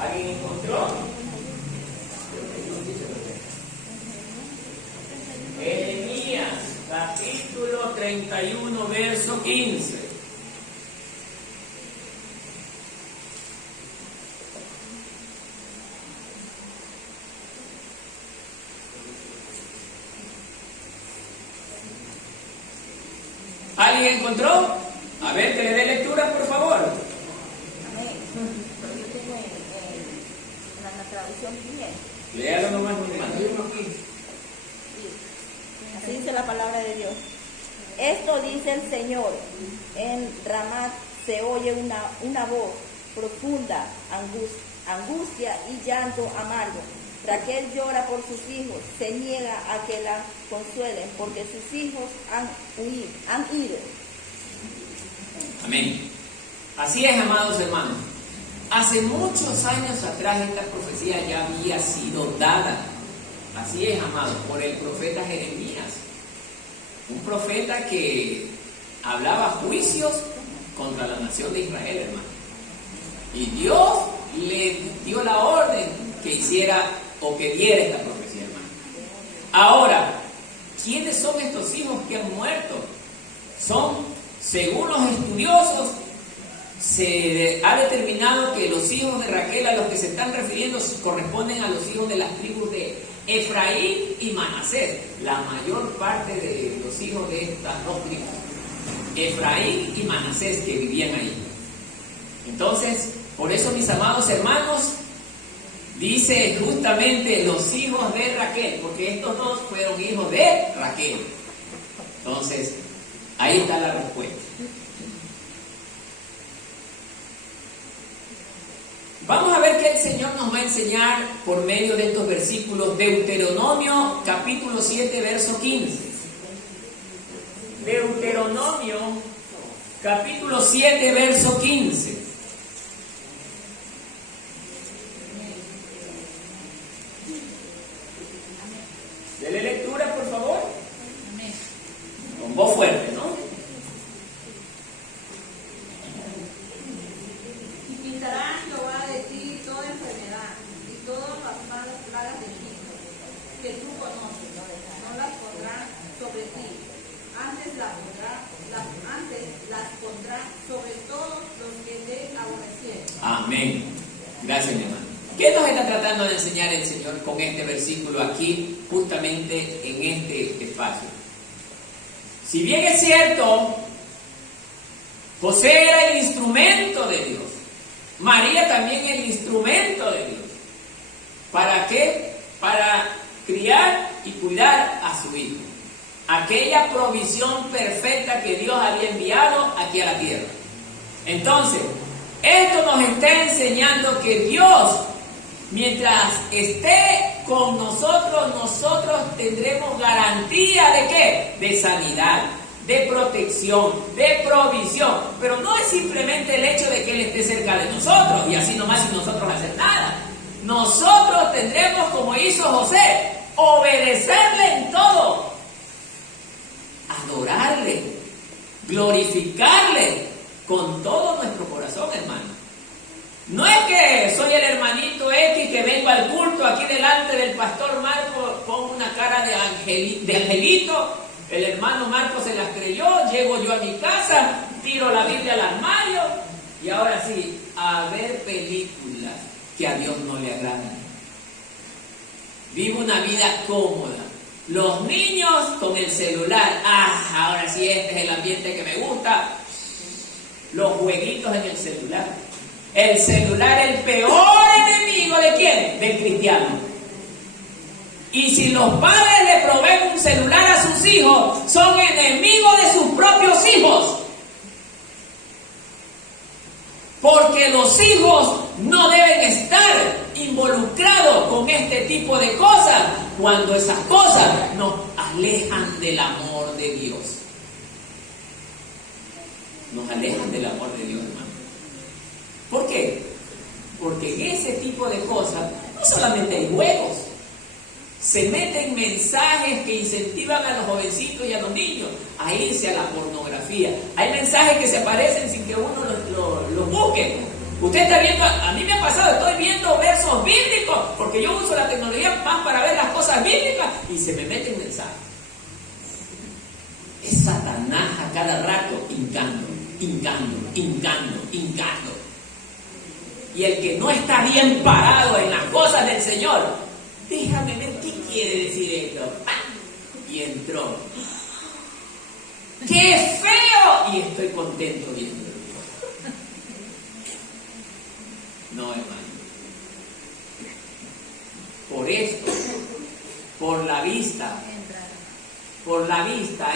¿Alguien encontró? Jeremías, capítulo 31, verso 15. ¿Alguien encontró? A ver, que le dé lectura, por favor. Amén. Yo tengo en la traducción bien. Léalo nomás, mi hermano. Así dice la palabra de Dios. Esto dice el Señor: en Ramá se oye una voz profunda, angustia y llanto amargo. Raquel llora por sus hijos, se niega a que la consuelen porque sus hijos han ido. Amén. Así es, amados hermanos. Hace muchos años atrás esta profecía ya había sido dada. Así es, amados, por el profeta Jeremías. Un profeta que hablaba juicios contra la nación de Israel, hermano. Y Dios le dio la orden que hiciera o que diera esta profecía, hermano. Ahora, ¿quiénes son estos hijos que han muerto? Son, según los estudiosos, se ha determinado que los hijos de Raquel a los que se están refiriendo corresponden a los hijos de las tribus de Efraín y Manasés, la mayor parte de los hijos de estas dos tribus, Efraín y Manasés, que vivían ahí. Entonces, por eso, mis amados hermanos, dice justamente los hijos de Raquel, porque estos dos fueron hijos de Raquel. Entonces, ahí está la respuesta. Vamos a ver qué el Señor nos va a enseñar por medio de estos versículos. Deuteronomio capítulo 7, verso 15. Deuteronomio capítulo 7, verso 15. Dele lectura, por favor. Con voz fuerte, ¿no? Y quitará Jehová de ti toda enfermedad y todas las malas plagas de Egipto que tú conoces, no las pondrás Amén. Gracias, mi hermano. ¿Qué nos está tratando de enseñar el Señor con este versículo aquí, justamente en este espacio? Si bien es cierto, José era el instrumento de Dios, María también el instrumento de Dios. ¿Para qué? Para criar y cuidar a su hijo. Aquella provisión perfecta que Dios había enviado aquí a la tierra. Entonces, esto nos está enseñando que Dios, mientras esté con nosotros, nosotros tendremos garantía ¿de qué? De sanidad, de protección, de provisión. Pero no es simplemente el hecho de que Él esté cerca de nosotros y así nomás sin nosotros hacer nada. Nosotros tendremos, como hizo José, obedecerle en todo, adorarle, glorificarle con todo nuestro corazón, hermano. No es que soy el hermanito X que vengo al culto aquí delante del pastor Marco, pongo una cara de angelito, el hermano Marco se las creyó, llego yo a mi casa, tiro la Biblia al armario y ahora sí, a ver películas que a Dios no le agradan. Vivo una vida cómoda. Los niños con el celular, ahora sí este es el ambiente que me gusta. Los jueguitos en el celular. El celular, el peor enemigo ¿de quién? Del cristiano. Y si los padres le proveen un celular a sus hijos, son enemigos de sus propios hijos. Porque los hijos no deben estar involucrados con este tipo de cosas cuando esas cosas nos alejan del amor de Dios. Nos alejan del amor de Dios, hermano. ¿Por qué? Porque en ese tipo de cosas no solamente hay juegos, se meten mensajes que incentivan a los jovencitos y a los niños a irse a la pornografía. Hay mensajes que se aparecen sin que uno los busque. Usted está viendo, a mí me ha pasado, estoy viendo versos bíblicos, porque yo uso la tecnología más para ver las cosas bíblicas, y se me meten mensajes. Es Satanás a cada rato hincando. Y el que no está bien parado en las cosas del Señor, déjame ver qué quiere decir esto. Y entró. ¡Qué feo! Y estoy contento viéndolo. No, hermano. Por esto, por la vista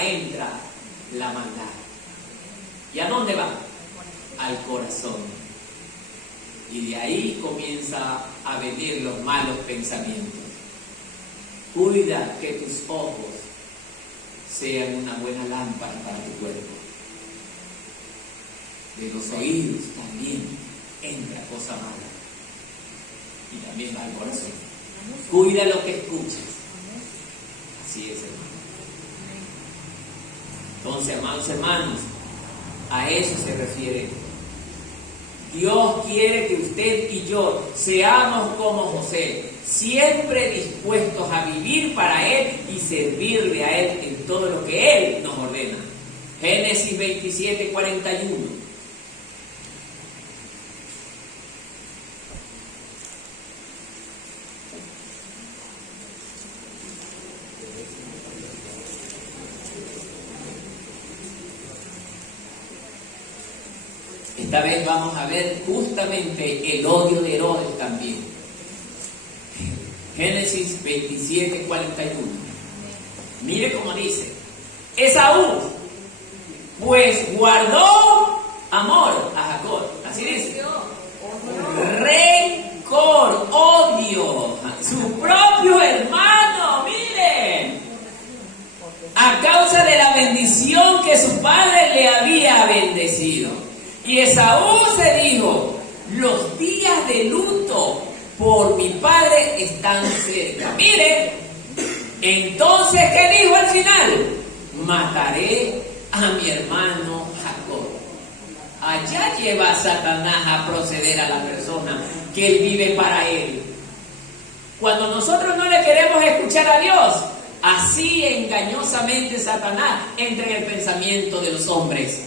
entra la maldad. ¿Y a dónde va? Al corazón. Y de ahí comienza a venir los malos pensamientos. Cuida que tus ojos sean una buena lámpara para tu cuerpo. De los oídos también entra cosa mala. Y también va al corazón. Cuida lo que escuchas. Así es, hermano. Entonces, amados hermanos, a eso se refiere. Dios quiere que usted y yo seamos como José, siempre dispuestos a vivir para Él y servirle a Él en todo lo que Él nos ordena. Génesis 27:41. Esta vez vamos a ver justamente el odio de Herodes también. Génesis 27:41. Mire cómo dice: Esaú, pues guardó amor a Jacob. Así dice. Rencor, odio a su propio hermano. Miren. A causa de la bendición que su padre le había bendecido. Y Esaú se dijo: los días de luto por mi padre están cerca. Mire, entonces, ¿qué dijo al final? Mataré a mi hermano Jacob. Allá lleva Satanás a proceder a la persona que él vive para él. Cuando nosotros no le queremos escuchar a Dios, así engañosamente Satanás entra en el pensamiento de los hombres.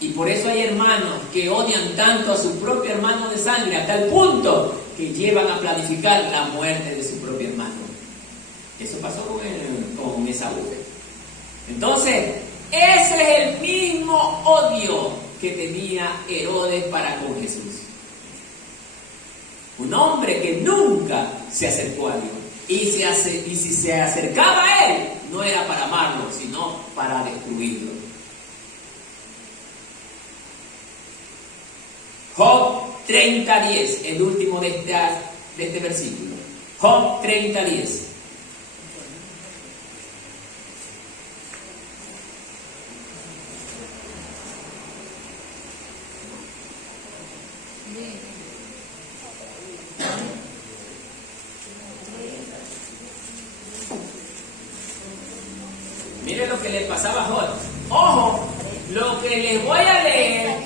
Y por eso hay hermanos que odian tanto a su propio hermano de sangre, hasta el punto que llevan a planificar la muerte de su propio hermano. Eso pasó con Esaú. Entonces, ese es el mismo odio que tenía Herodes para con Jesús. Un hombre que nunca se acercó a Dios. Y si se acercaba a él, no era para amarlo, sino para destruirlo. Job 30:10, el último de este versículo. Job 30:10. Mire lo que le pasaba a Job. Ojo, lo que les voy a leer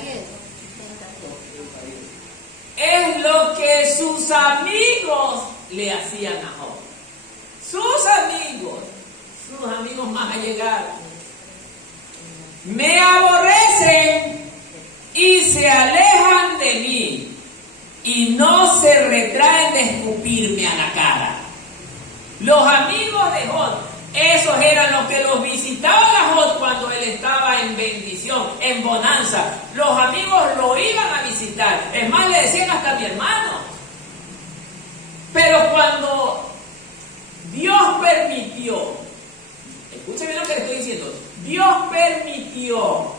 es lo que sus amigos le hacían a Job. Sus amigos más allegados. Me aborrecen y se alejan de mí y no se retraen de escupirme a la cara. Los amigos de Job, esos eran los que los visitaban a Job cuando él estaba en bendición, en bonanza. Los amigos lo iban a visitar. Es más, le decían hasta mi hermano. Pero cuando Dios permitió, escúcheme lo que le estoy diciendo, Dios permitió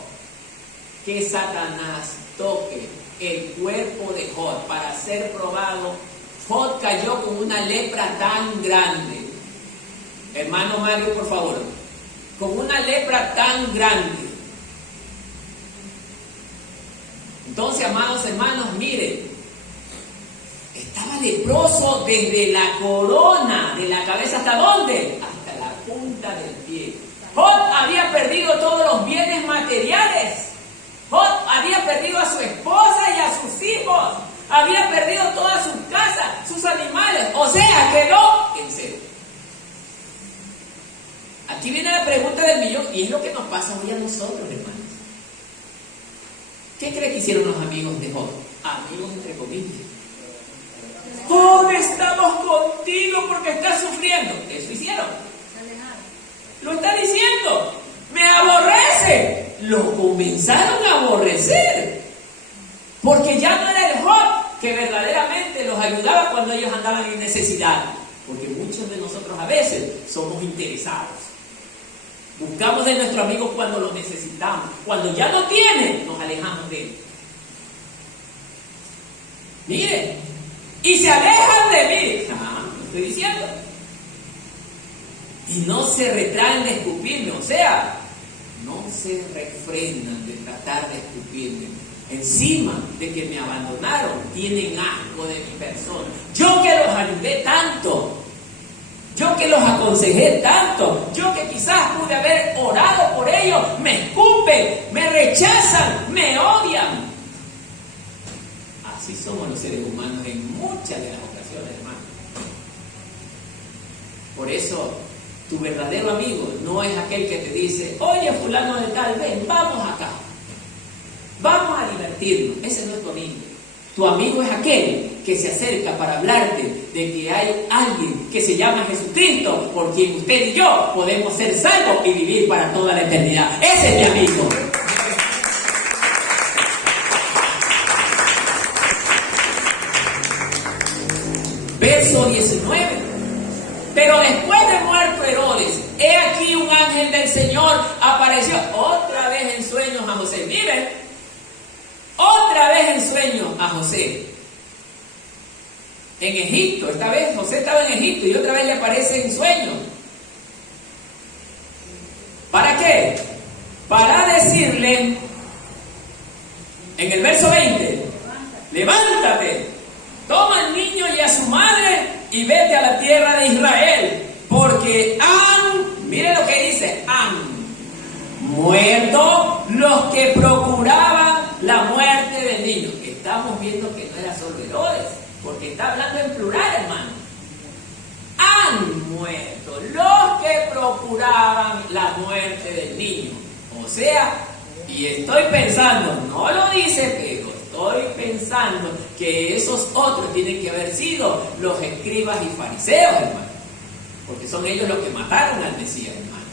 que Satanás toque el cuerpo de Job para ser probado. Job cayó con una lepra tan grande. Hermano Mario, por favor, con una lepra tan grande. Entonces, amados hermanos, miren, estaba leproso desde la corona de la cabeza, ¿hasta dónde? Hasta la punta del pie. Job había perdido todos los bienes materiales. Job había perdido a su esposa y a sus hijos. Había perdido toda su casa, sus animales. O sea, quedó en cero. Aquí viene la pregunta del millón, y es lo que nos pasa hoy a nosotros, hermanos. ¿Qué cree que hicieron los amigos de Job? Amigos entre comillas. Job, estamos contigo porque estás sufriendo. Eso hicieron. Lo está diciendo. Me aborrece. Lo comenzaron a aborrecer. Porque ya no era el Job que verdaderamente los ayudaba cuando ellos andaban en necesidad. Porque muchos de nosotros a veces somos interesados. Buscamos de nuestro amigo cuando lo necesitamos. Cuando ya no tiene, nos alejamos de él. Miren, y se alejan de mí. Lo estoy diciendo. Y no se retraen de escupirme. O sea, no se refrenan de tratar de escupirme. Encima de que me abandonaron, tienen asco de mi persona. Yo que los ayudé tanto. Yo que los aconsejé tanto, yo que quizás pude haber orado por ellos, me escupen, me rechazan, me odian. Así somos los seres humanos en muchas de las ocasiones, hermano. Por eso, tu verdadero amigo no es aquel que te dice, oye, fulano de tal, ven, vamos acá. Vamos a divertirnos. Ese no es tu amigo. Tu amigo es aquel que se acerca para hablarte de que hay alguien que se llama Jesucristo, por quien usted y yo podemos ser salvos y vivir para toda la eternidad. Ese es mi amigo. Verso 19. Pero después de muerto Herodes, he aquí un ángel del Señor apareció otra vez en sueños a José. Miren. Otra vez en sueño a José en Egipto. Esta vez José estaba en Egipto y otra vez le aparece en sueño. ¿Para qué? Para decirle en el verso 20, levántate, toma al niño y a su madre y vete a la tierra de Israel, porque mire lo que dice, han muerto los que procuraban la muerte del niño. Estamos viendo que no era solo Herodes, porque está hablando en plural, hermano. Han muerto los que procuraban la muerte del niño. O sea, Y estoy pensando, no lo dice, pero estoy pensando que esos otros tienen que haber sido los escribas y fariseos, hermano. Porque son ellos los que mataron al Mesías, hermano.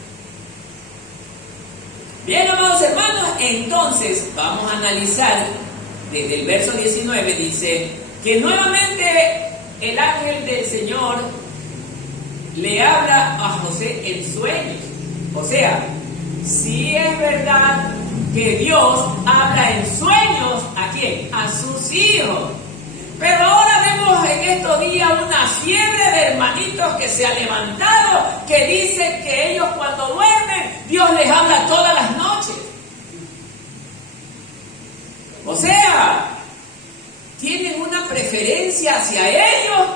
Bien, amados hermanos, entonces vamos a analizar desde el verso 19, dice que nuevamente el ángel del Señor le habla a José en sueños. O sea, si es verdad que Dios habla en sueños, ¿a quién? A sus hijos. Pero ahora vemos en estos días una fiebre de hermanitos que se ha levantado, que dice que ellos cuando duermen, Dios les habla todas las noches. O sea, tienen una preferencia hacia ellos,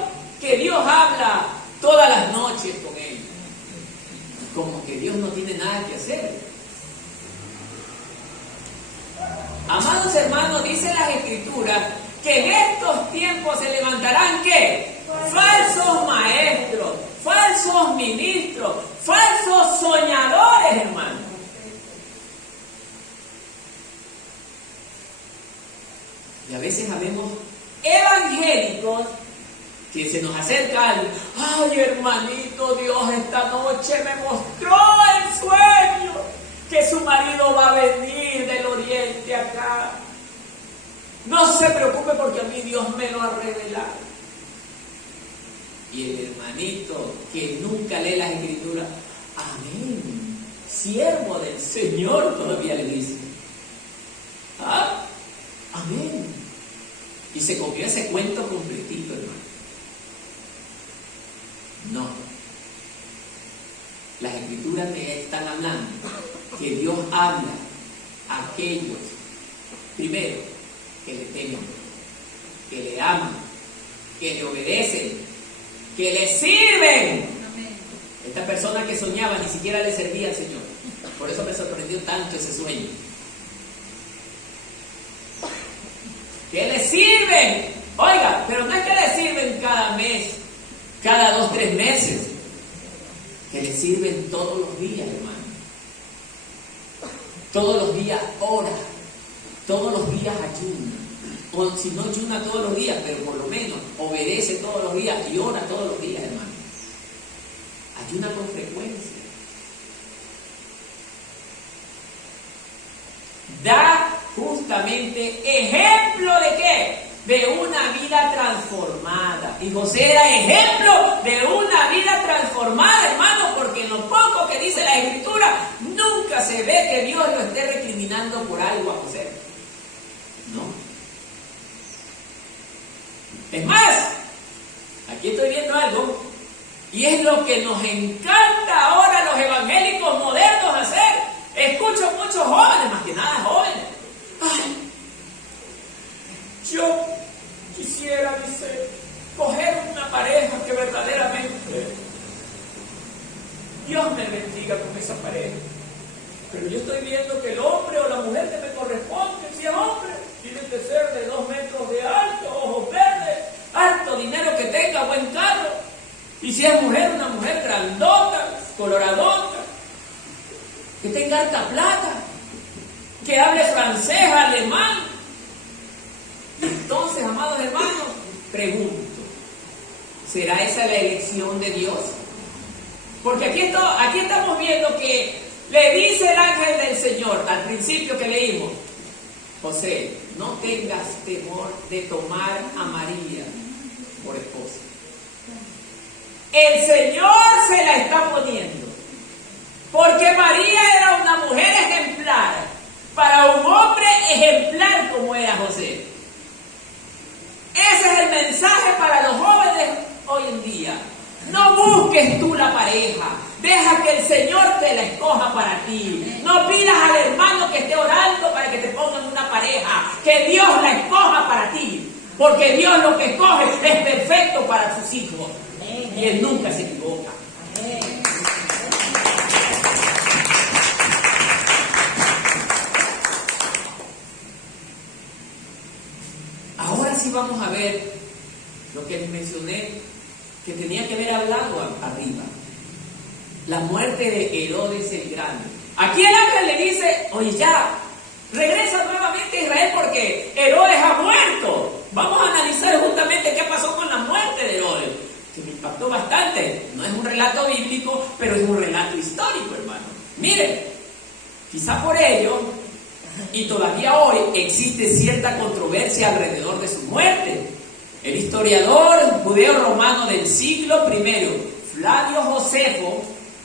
que Dios habla todas las noches con ellos. Como que Dios no tiene nada que hacer. Amados hermanos, dice las Escrituras que en estos tiempos se levantarán ¿qué? Falsos maestros, falsos ministros, falsos soñadores, hermanos. Y a veces habemos evangélicos que se nos acercan, ay hermanito, Dios esta noche me mostró en sueño que su marido va a venir del oriente acá. No se preocupe porque a mí Dios me lo ha revelado. Y el hermanito que nunca lee las Escrituras, amén, siervo del Señor, todavía le dice. ¿Ah? Amén. Y se copió ese cuento completito, hermano. No. Las Escrituras te están hablando que Dios habla a aquellos, primero, que le temen, que le aman, que le obedecen, que le sirven. Esta persona que soñaba ni siquiera le servía al Señor. Por eso me sorprendió tanto ese sueño. Que le sirven. Oiga, pero no es que le sirven cada mes, cada 2, 3 meses. Que le sirven todos los días, hermano. Todos los días ora. Todos los días ayuna. O si no ayuna todos los días, pero por lo menos obedece todos los días y ora todos los días, hermano. Ayuna con frecuencia. Da justamente ejemplo de qué? De una vida transformada. Y José era ejemplo de una vida transformada, hermano, porque en lo poco que dice la Escritura, nunca se ve que Dios lo esté recriminando por algo a José. No. Es más, aquí estoy viendo algo, y es lo que nos encanta ahora los evangélicos modernos hacer. Escucho muchos jóvenes, más que nada jóvenes. Ay, yo quisiera, dice, coger una pareja que verdaderamente Dios me bendiga con esa pareja. Pero yo estoy viendo que el hombre o la mujer que me corresponde, si es hombre, tiene que ser de 2 metros de alto, ojos verdes, alto dinero que tenga, buen carro. Y si es mujer, una mujer grandota, coloradota, que tenga harta plata, que hable francés, alemán. Y entonces, amados hermanos, pregunto, ¿será esa la elección de Dios? Porque aquí estamos viendo que le dice el ángel del Señor al principio que leímos, José, no tengas temor de tomar a María por esposa. El Señor se la está poniendo, porque María era una mujer ejemplar, para un hombre ejemplar como era José. Ese es el mensaje para los jóvenes hoy en día. No busques tú la pareja, deja que el Señor te la escoja para ti. No pidas al hermano que esté orando para que te pongan una pareja, que Dios la escoja para ti, porque Dios lo que escoge es perfecto para sus hijos y Él nunca se equivoca. Ahora sí vamos a ver lo que les mencioné, que tenía que haber hablado arriba. La muerte de Herodes el Grande. Aquí el ángel le dice, oye ya, Regresa nuevamente a Israel porque Herodes ha muerto. Vamos a analizar justamente qué pasó con la muerte de Herodes, que me impactó bastante. No es un relato bíblico, pero es un relato histórico, hermano. Miren, quizá por ello, y todavía hoy, existe cierta controversia alrededor de su muerte. El historiador judeo-romano del siglo I, Flavio Josefo,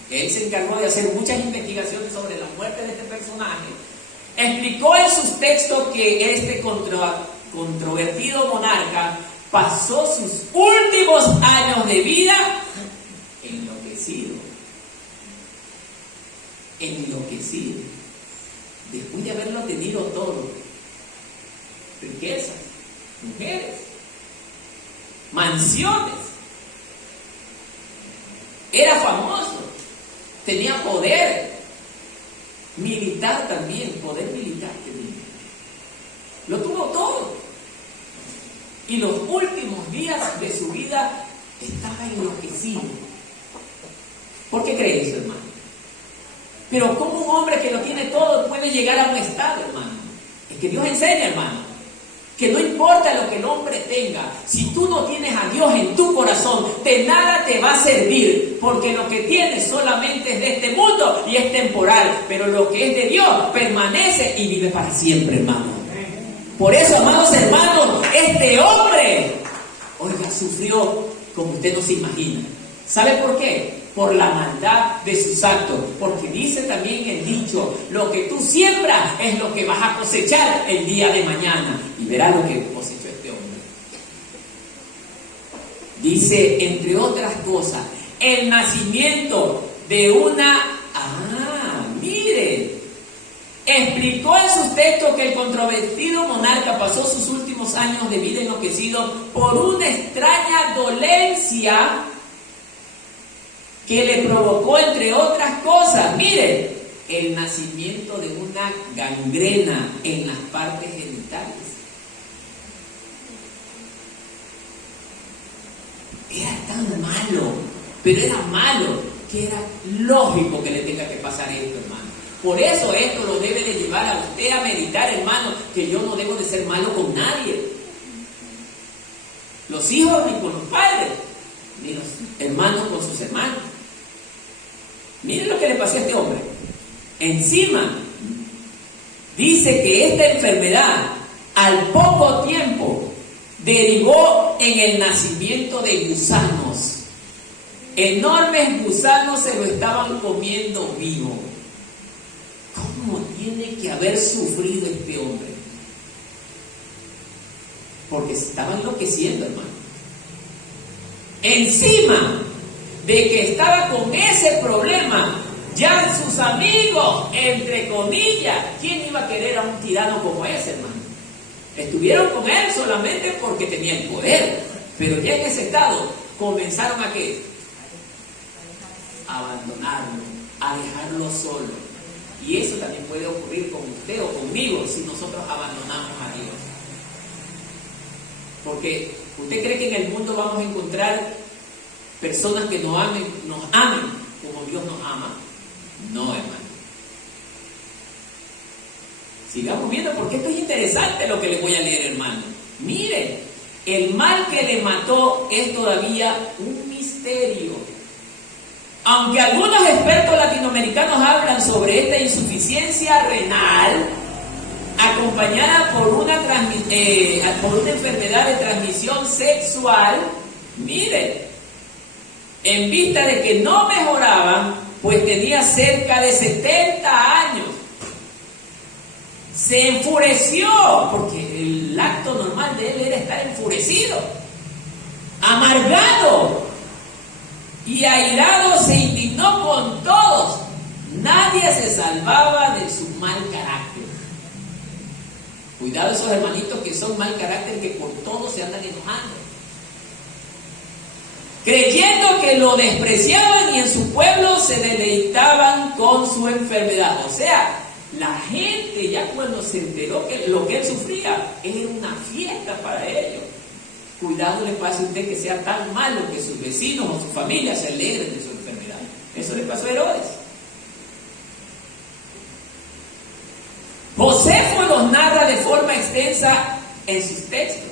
que él se encargó de hacer muchas investigaciones sobre la muerte de este personaje, explicó en sus textos que este controvertido monarca pasó sus últimos años de vida enloquecido. Después de haberlo tenido todo: riquezas, mujeres, mansiones, era famoso, tenía poder militar también, poder militar tenía. Lo tuvo todo. Y los últimos días de su vida estaba enloquecido. ¿Por qué cree eso, hermano? Pero ¿cómo un hombre que lo tiene todo puede llegar a un estado, hermano? Es que Dios enseña, hermano, que no importa lo que el hombre tenga, si tú no tienes a Dios en tu corazón, de nada te va a servir, porque lo que tienes solamente es de este mundo y es temporal, pero lo que es de Dios permanece y vive para siempre, hermano. Por eso, amados hermanos, este hombre, oiga, sufrió como usted no se imagina. ¿Sabe por qué? Por la maldad de sus actos, porque dice también el dicho: lo que tú siembras es lo que vas a cosechar el día de mañana. Y verá lo que cosechó este hombre. Dice, entre otras cosas, el nacimiento de una... mire, explicó en sus textos que el controvertido monarca pasó sus últimos años de vida enloquecido por una extraña dolencia que le provocó, entre otras cosas, miren, el nacimiento de una gangrena en las partes genitales. Era tan malo, pero era malo, que era lógico que le tenga que pasar esto, hermano. Por eso esto lo debe de llevar a usted a meditar, hermano, que yo no debo de ser malo con nadie. Los hijos ni con los padres, ni los hermanos con sus hermanos. Miren lo que le pasó a este hombre. Encima, dice que esta enfermedad al poco tiempo derivó en el nacimiento de gusanos. Enormes gusanos se lo estaban comiendo vivo. ¿Cómo tiene que haber sufrido este hombre? Porque se estaba enloqueciendo, hermano. Encima de que estaba con ese problema, ya sus amigos, entre comillas, ¿quién iba a querer a un tirano como ese, hermano? Estuvieron con él solamente porque tenía el poder, pero ya en ese estado comenzaron a ¿qué? A abandonarlo, a dejarlo solo. Y eso también puede ocurrir con usted o conmigo si nosotros abandonamos a Dios. Porque ¿usted cree que en el mundo vamos a encontrar personas que nos amen como Dios nos ama? No, hermano. Sigamos viendo porque esto es interesante lo que les voy a leer, hermano. Miren, el mal que le mató es todavía un misterio. Aunque algunos expertos latinoamericanos hablan sobre esta insuficiencia renal acompañada por una enfermedad de transmisión sexual, miren, en vista de que no mejoraban, pues tenía cerca de 70 años. Se enfureció, porque el acto normal de él era estar enfurecido, amargado y airado, se indignó con todos. Nadie se salvaba de su mal carácter. Cuidado esos hermanitos que son mal carácter, que por todo se andan enojando, creyendo que lo despreciaban y en su pueblo se deleitaban con su enfermedad. O sea, la gente ya cuando se enteró que lo que él sufría era una fiesta para ellos. Cuidado le pase a usted que sea tan malo que sus vecinos o su familia se alegren de su enfermedad. Eso le pasó a Herodes. Josefo piensa en sus textos.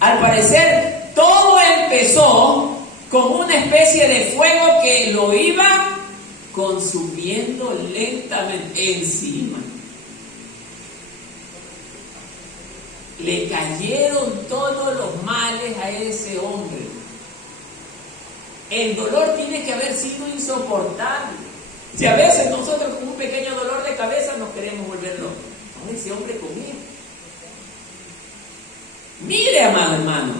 Al parecer, todo empezó con una especie de fuego que lo iba consumiendo lentamente encima. Le cayeron todos los males a ese hombre. El dolor tiene que haber sido insoportable. Si a veces nosotros con un pequeño dolor de cabeza nos queremos volver locos, ahora ese hombre comía. Mire, amado hermano,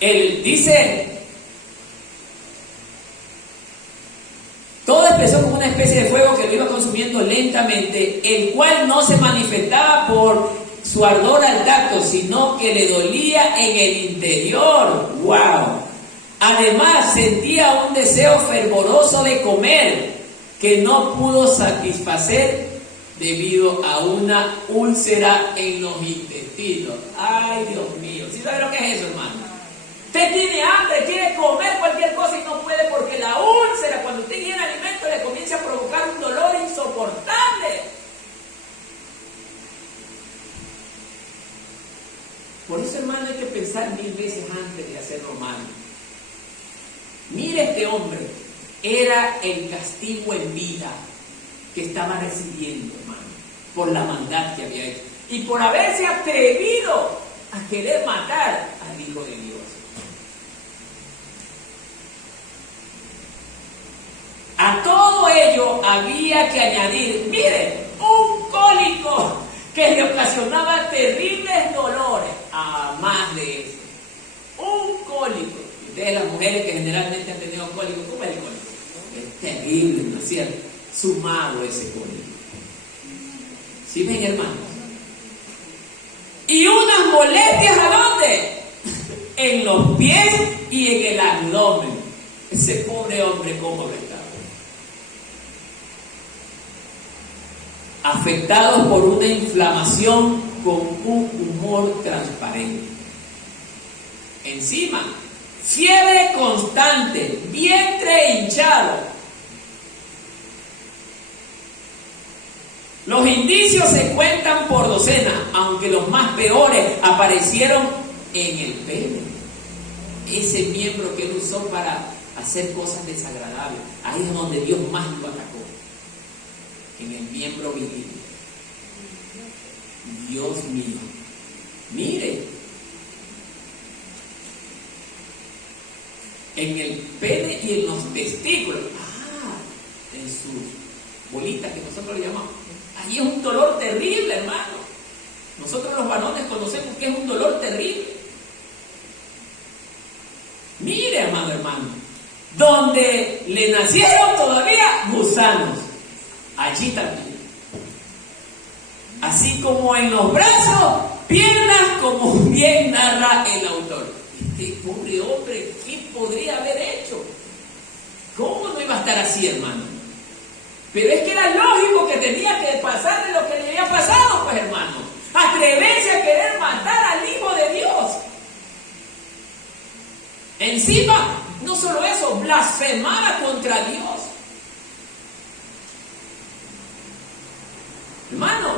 él dice, todo empezó como una especie de fuego que lo iba consumiendo lentamente, el cual no se manifestaba por su ardor al tacto, sino que le dolía en el interior. ¡Wow! Además, sentía un deseo fervoroso de comer que no pudo satisfacer debido a una úlcera en los intestinos. ¡Ay, Dios mío! ¿Sí sabe lo que es eso, hermano? Usted tiene hambre, quiere comer cualquier cosa y no puede porque la úlcera, cuando usted ingiere alimento, le comienza a provocar un dolor insoportable. Por eso, hermano, hay que pensar 1000 veces antes de hacerlo mal. Mire, este hombre era el castigo en vida que estaba recibiendo, hermano, por la maldad que había hecho y por haberse atrevido a querer matar al Hijo de Dios. A todo ello había que añadir, mire, un cólico que le ocasionaba terribles dolores, a más de eso. Un cólico. Ustedes, las mujeres que generalmente han tenido cólico, ¿cómo es el cólico? Es terrible, ¿no es cierto? Sumado ese cólico. ¿Sí ven, hermanos? Y unas molestias, ¿a dónde? En los pies y en el abdomen. Ese pobre hombre, ¿cómo lo estaba? Afectados por una inflamación con un humor transparente. Encima, fiebre constante, vientre hinchado. Los indicios se cuentan por docena, aunque los más peores aparecieron en el pene. Ese miembro que él usó para hacer cosas desagradables. Ahí es donde Dios más lo atacó. En el miembro viril. Dios mío. Mire. En el pene y en los testículos. En sus bolitas que nosotros le llamamos. Ahí es un dolor terrible, hermano. Nosotros los varones conocemos que es un dolor terrible. Mire, amado hermano. Donde le nacieron todavía gusanos. Allí también. Así como en los brazos, piernas, como bien narra el autor. Este pobre hombre, ¿qué podría haber hecho? ¿Cómo no iba a estar así, hermano? Pero es que era lógico que tenía que pasar de lo que le había pasado, pues, hermano. Atreverse a querer matar al Hijo de Dios. Encima, no solo eso, blasfemaba contra Dios. Hermano,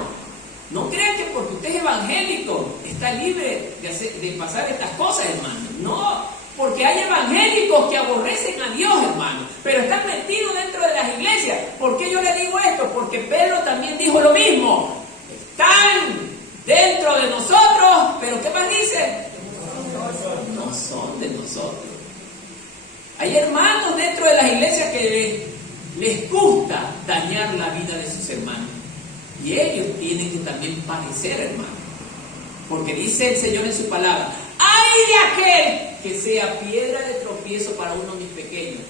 no crean que porque usted es evangélico está libre de pasar estas cosas, hermano. No, porque hay evangélicos que aborrecen a Dios, hermano, pero están metidos dentro de las iglesias. ¿Por qué yo le digo esto? Porque Pedro también dijo lo mismo. Están dentro de nosotros, pero ¿qué más dice? No son de nosotros. Hay hermanos dentro de las iglesias que les gusta dañar la vida de sus hermanos. Y ellos tienen que también padecer, hermano. Porque dice el Señor en su palabra: ¡ay de aquel que sea piedra de tropiezo para uno de mis pequeños!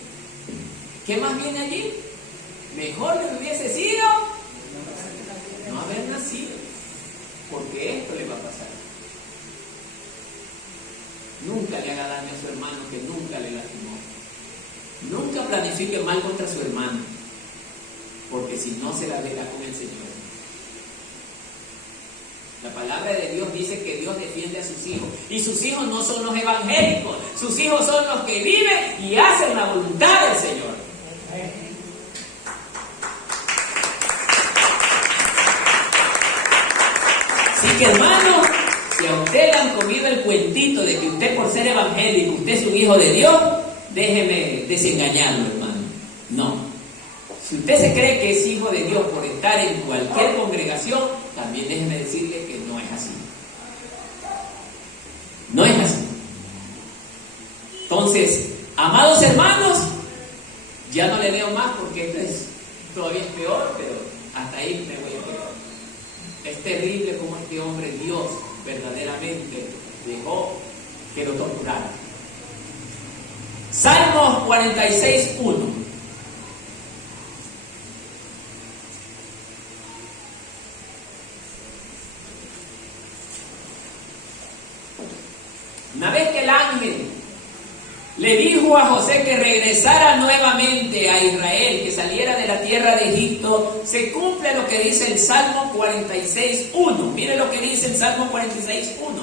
¿Qué más viene allí? Mejor que hubiese sido no haber nacido. Porque esto le va a pasar. Nunca le haga daño a su hermano que nunca le lastimó. Nunca planifique mal contra su hermano. Porque si no, se la verá con el Señor. La palabra de Dios dice que Dios defiende a sus hijos. Y sus hijos no son los evangélicos. Sus hijos son los que viven y hacen la voluntad del Señor. Así que, hermano, si a usted le han comido el cuentito de que usted por ser evangélico, usted es un hijo de Dios, déjeme desengañarlo, hermano. No. Si usted se cree que es hijo de Dios por estar en cualquier congregación, también déjeme decirle que no es así. No es así. Entonces, amados hermanos, ya no le veo más porque esto es todavía es peor, pero hasta ahí me voy a quedar. Es terrible como este hombre, Dios, verdaderamente dejó que lo torturara. Salmos 46:1. Una vez que el ángel le dijo a José que regresara nuevamente a Israel, que saliera de la tierra de Egipto, se cumple lo que dice el Salmo 46:1. Mire lo que dice el Salmo 46:1.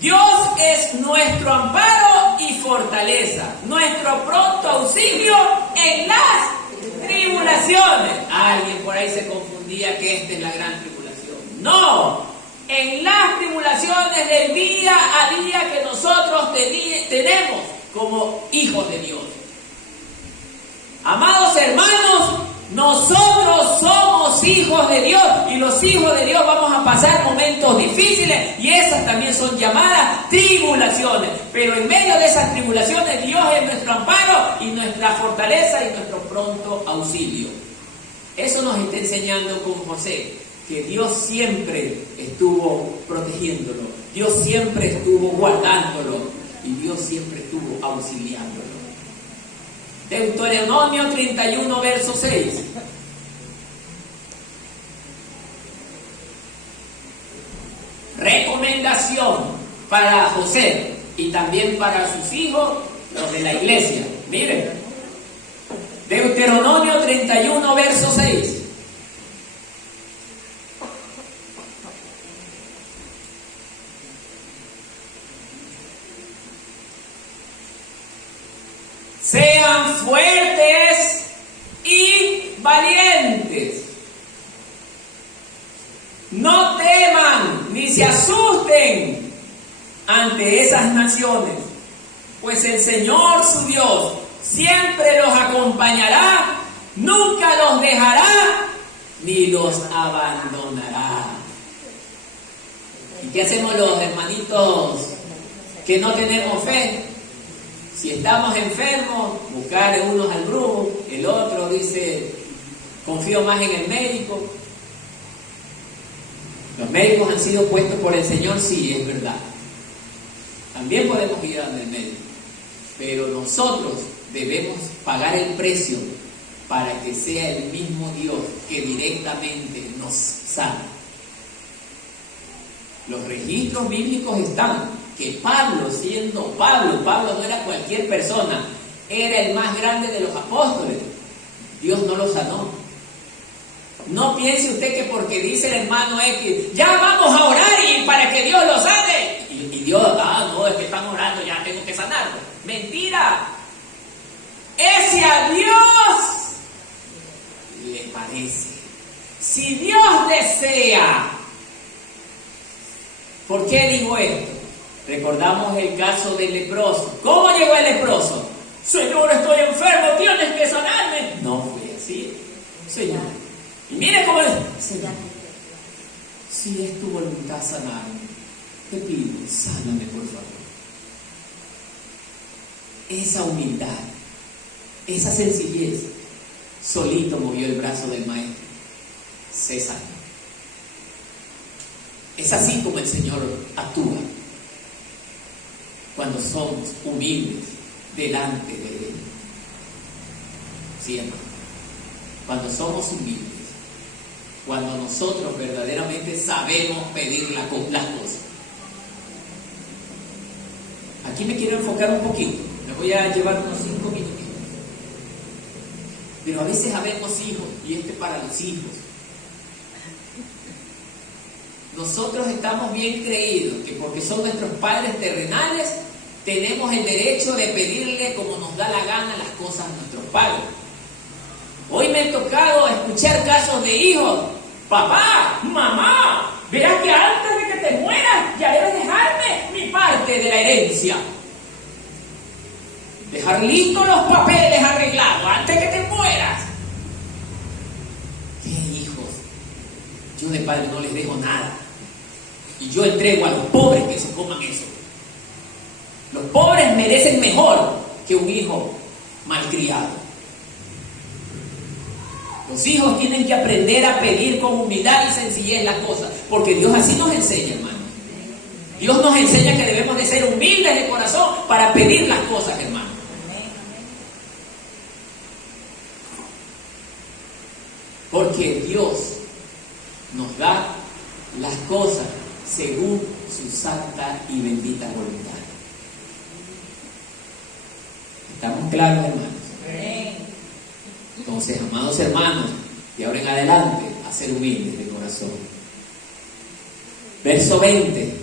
Dios es nuestro amparo y fortaleza, nuestro pronto auxilio en las tribulaciones. Alguien por ahí se confundía que esta es la gran tribulación. No, en las tribulaciones del día a día que nosotros tenemos como hijos de Dios. Amados hermanos, nosotros somos hijos de Dios y los hijos de Dios vamos a pasar momentos difíciles y esas también son llamadas tribulaciones. Pero en medio de esas tribulaciones Dios es nuestro amparo y nuestra fortaleza y nuestro pronto auxilio. Eso nos está enseñando con José, que Dios siempre estuvo protegiéndolo, Dios siempre estuvo guardándolo y Dios siempre estuvo auxiliándolo. Deuteronomio 31, verso 6. Recomendación para José y también para sus hijos, los de la iglesia. Miren, Deuteronomio 31, verso 6. Sean fuertes y valientes. No teman ni se asusten ante esas naciones, pues el Señor su Dios siempre los acompañará, nunca los dejará ni los abandonará. ¿Y qué hacemos los hermanitos que no tenemos fe? Si estamos enfermos, buscar unos al brujo, el otro dice, confío más en el médico. Los médicos han sido puestos por el Señor, sí, es verdad. También podemos ir al médico, pero nosotros debemos pagar el precio para que sea el mismo Dios que directamente nos sana. Los registros bíblicos están. Que Pablo, siendo Pablo no era cualquier persona, era el más grande de los apóstoles. Dios no lo sanó. No piense usted que porque dice el hermano X, ya vamos a orar y para que Dios lo sane. Y Dios, no, es que están orando, ya tengo que sanarlo. Mentira. Ese a Dios le parece. Si Dios desea. ¿Por qué digo esto? Recordamos el caso del leproso. ¿Cómo llegó el leproso? Señor, estoy enfermo, tienes que sanarme. No fue así, Señor. Y mire cómo es. Señor, si es tu voluntad sanarme, te pido, sáname por favor. Esa humildad, esa sencillez, solito movió el brazo del maestro. Se sanó. Es así como el Señor actúa. Cuando somos humildes delante de Él. Siempre. Cuando somos humildes. Cuando nosotros verdaderamente sabemos pedir las cosas. Aquí me quiero enfocar un poquito. Me voy a llevar unos 5 minutos. Pero a veces habemos hijos, y este para los hijos. Nosotros estamos bien creídos que porque son nuestros padres terrenales, tenemos el derecho de pedirle como nos da la gana las cosas a nuestros padres. Hoy me ha tocado escuchar casos de hijos Papá, mamá, verás que antes de que te mueras ya debes dejarme mi parte de la herencia. Dejar listos los papeles arreglados antes que te mueras. ¿Qué hijos? Yo de padre no les dejo nada. Y yo entrego a los pobres que se coman eso. Los pobres merecen mejor que un hijo malcriado. Los hijos tienen que aprender a pedir con humildad y sencillez las cosas, porque Dios así nos enseña, hermano. Dios nos enseña que debemos de ser humildes de corazón para pedir las cosas, hermano. Porque Dios nos da las cosas según su santa y bendita voluntad. ¿Estamos claros, hermanos? Entonces, amados hermanos, de ahora en adelante, a ser humildes de corazón. Verso 20,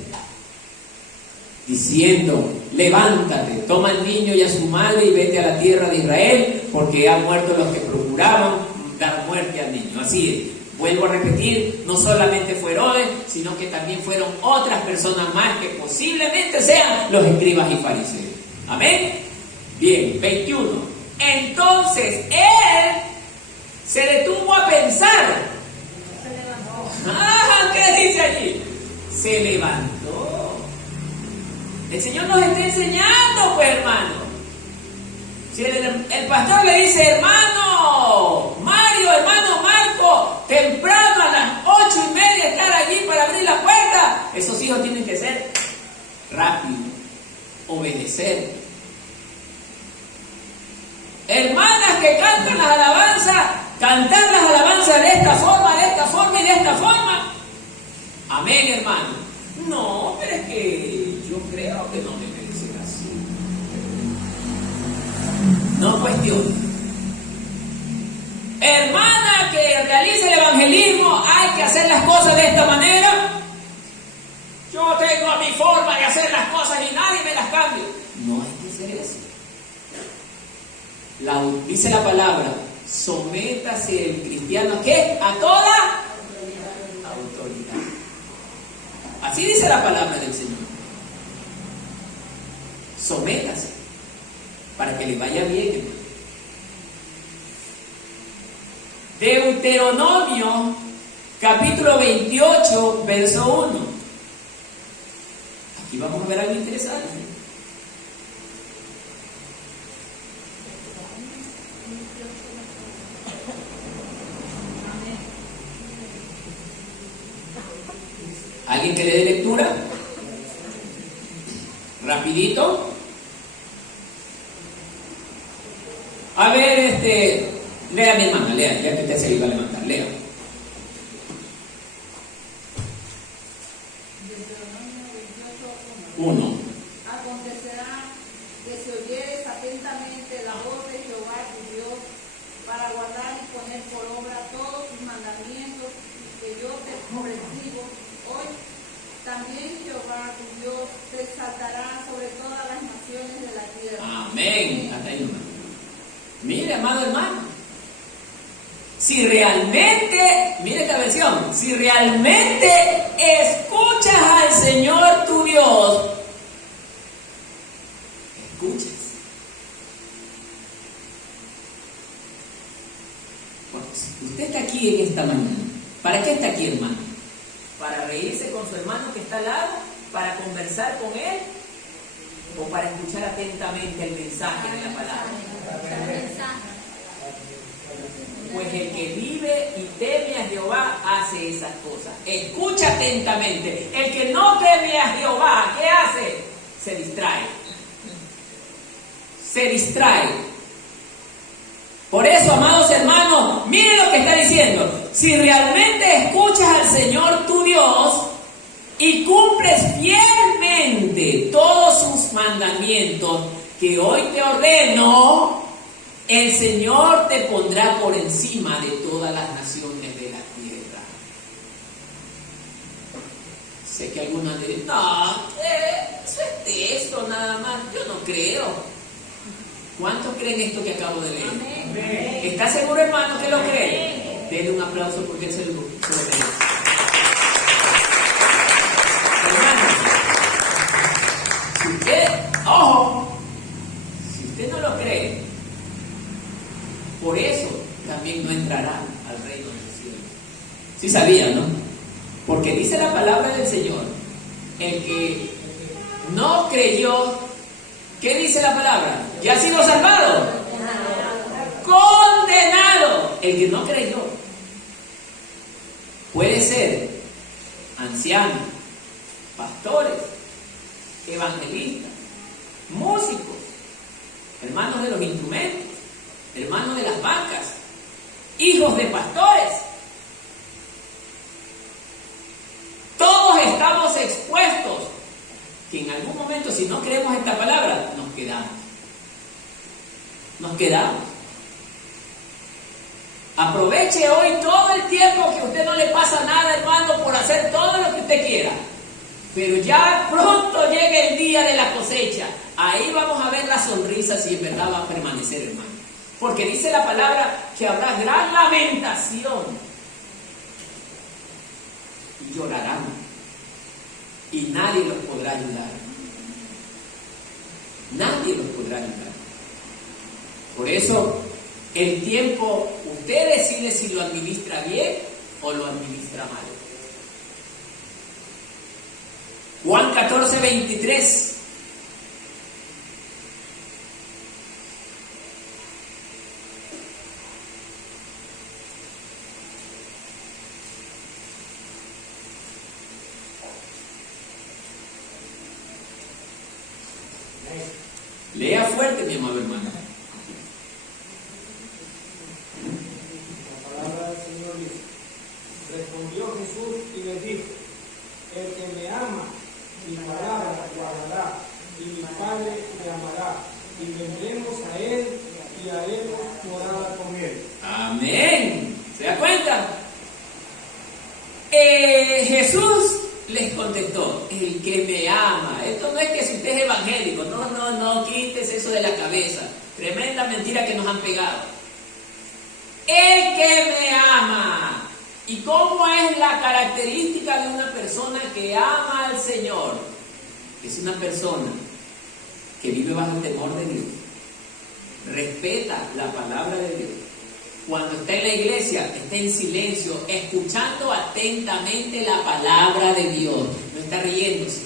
diciendo: levántate, toma al niño y a su madre y vete a la tierra de Israel, porque han muerto los que procuraban dar muerte al niño. Así es, vuelvo a repetir, no solamente fue Herodes, sino que también fueron otras personas más que posiblemente sean los escribas y fariseos. Amén. Bien, 21. Entonces él se detuvo a pensar. ¿Qué dice allí? Se levantó. El Señor nos está enseñando, pues, hermano. Si el pastor le dice: hermano Mario, hermano Marco, temprano a las 8:30 estar allí para abrir la puerta, esos hijos tienen que ser rápidos, obedecer. Hermanas que cantan las alabanzas, cantar las alabanzas de esta forma y de esta forma. Amén, hermano. No, pero es que yo creo que no debe ser así. No cuestión. Hermana que realice el evangelismo, hay que hacer las cosas de esta manera. Yo tengo mi forma de hacer las cosas y nadie me las cambia. No hay que hacer eso. Dice la palabra: sométase el cristiano, ¿qué? A toda autoridad. Así dice la palabra del Señor. Sométase para que le vaya bien. Deuteronomio capítulo 28 verso 1. Aquí vamos a ver algo interesante. ¿Alguien que le dé lectura? Rapidito. A ver, lea mi hermana, lea, ya que usted se iba a levantar, lea. Uno. Acontecerá que si oyeres atentamente la voz de Jehová tu Dios, para guardar y poner por obra todos sus mandamientos que yo te prescribo hoy, también Jehová tu Dios te exaltará sobre todas las naciones de la tierra. Amén. Hasta ahí nomás. Mire, amado hermano, si realmente, mire esta versión, si realmente escuchas al Señor tu Dios, escuchas. Bueno, si usted está aquí en esta mañana, ¿para qué está aquí, hermano? ¿Para reírse con su hermano que está al lado? ¿Para conversar con él? ¿O para escuchar atentamente el mensaje de la palabra? Pues el que vive y teme a Jehová hace esas cosas. Escucha atentamente. El que no teme a Jehová, ¿qué hace? Se distrae. Se distrae. Por eso, amados hermanos, miren lo que está diciendo. Si realmente escuchas al Señor tu Dios y cumples fielmente todos sus mandamientos que hoy te ordeno, el Señor te pondrá por encima de todas las naciones de la tierra. Sé que algunos dirán: no, eso es texto nada más. Yo no creo. ¿Cuántos creen esto que acabo de leer? Amén. ¿Está seguro, hermano, que lo cree? Denle un aplauso porque él se lo merece. Hermanos, si usted, ojo, si usted no lo cree, por eso también no entrará al reino del cielo. Sí sabían, ¿no? Porque dice la palabra del Señor, el que no creyó, ¿qué dice la palabra? ¿Ya ha sido salvado? Condenado. El que no creyó. Puede ser ancianos, pastores, evangelistas, músicos, hermanos de los instrumentos, hermanos de las bancas, hijos de pastores. Todos estamos expuestos que en algún momento, si no creemos esta palabra, nos quedamos. Nos quedamos. Aproveche hoy todo el tiempo que a usted no le pasa nada, hermano, por hacer todo lo que usted quiera. Pero ya pronto llega el día de la cosecha. Ahí vamos a ver la sonrisa si en verdad va a permanecer, hermano. Porque dice la palabra que habrá gran lamentación. Y llorarán. Y nadie los podrá ayudar. Nadie los podrá ayudar. Por eso, el tiempo, usted decide si lo administra bien o lo administra mal. Juan 14:23. Lea fuerte, mi amado hermano. La palabra del Señor dice: respondió Jesús y les dijo: el que me ama, mi palabra guardará, y mi Padre le amará, y vendremos a él y haremos morada con él. Amén. ¿Se da cuenta? Jesús les contestó: el que me ama. Esto no es que si usted es evangélico, no quites eso de la cabeza. Tremenda mentira que nos han pegado. El que me ama. ¿Y cómo es la característica de una persona que ama al Señor? Es una persona que vive bajo el temor de Dios, respeta la palabra de Dios. Cuando está en la iglesia, está en silencio, escuchando atentamente la palabra de Dios. No está riéndose,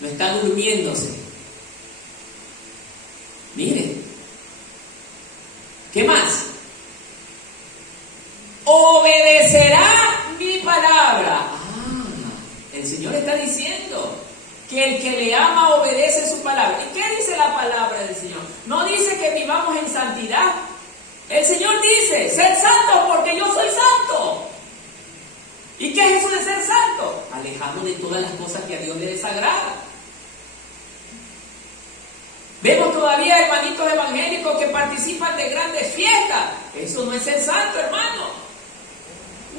no está durmiéndose. Mire, ¿qué más? Obedecerá mi palabra. El Señor está diciendo que el que le ama obedece su palabra. ¿Y qué dice la palabra del Señor? No dice que vivamos en santidad. El Señor dice: sed santos porque yo soy santo. ¿Y qué es eso de ser santo? Alejarnos de todas las cosas que a Dios le desagrada. Vemos todavía hermanitos evangélicos que participan de grandes fiestas. Eso no es ser santo, hermano.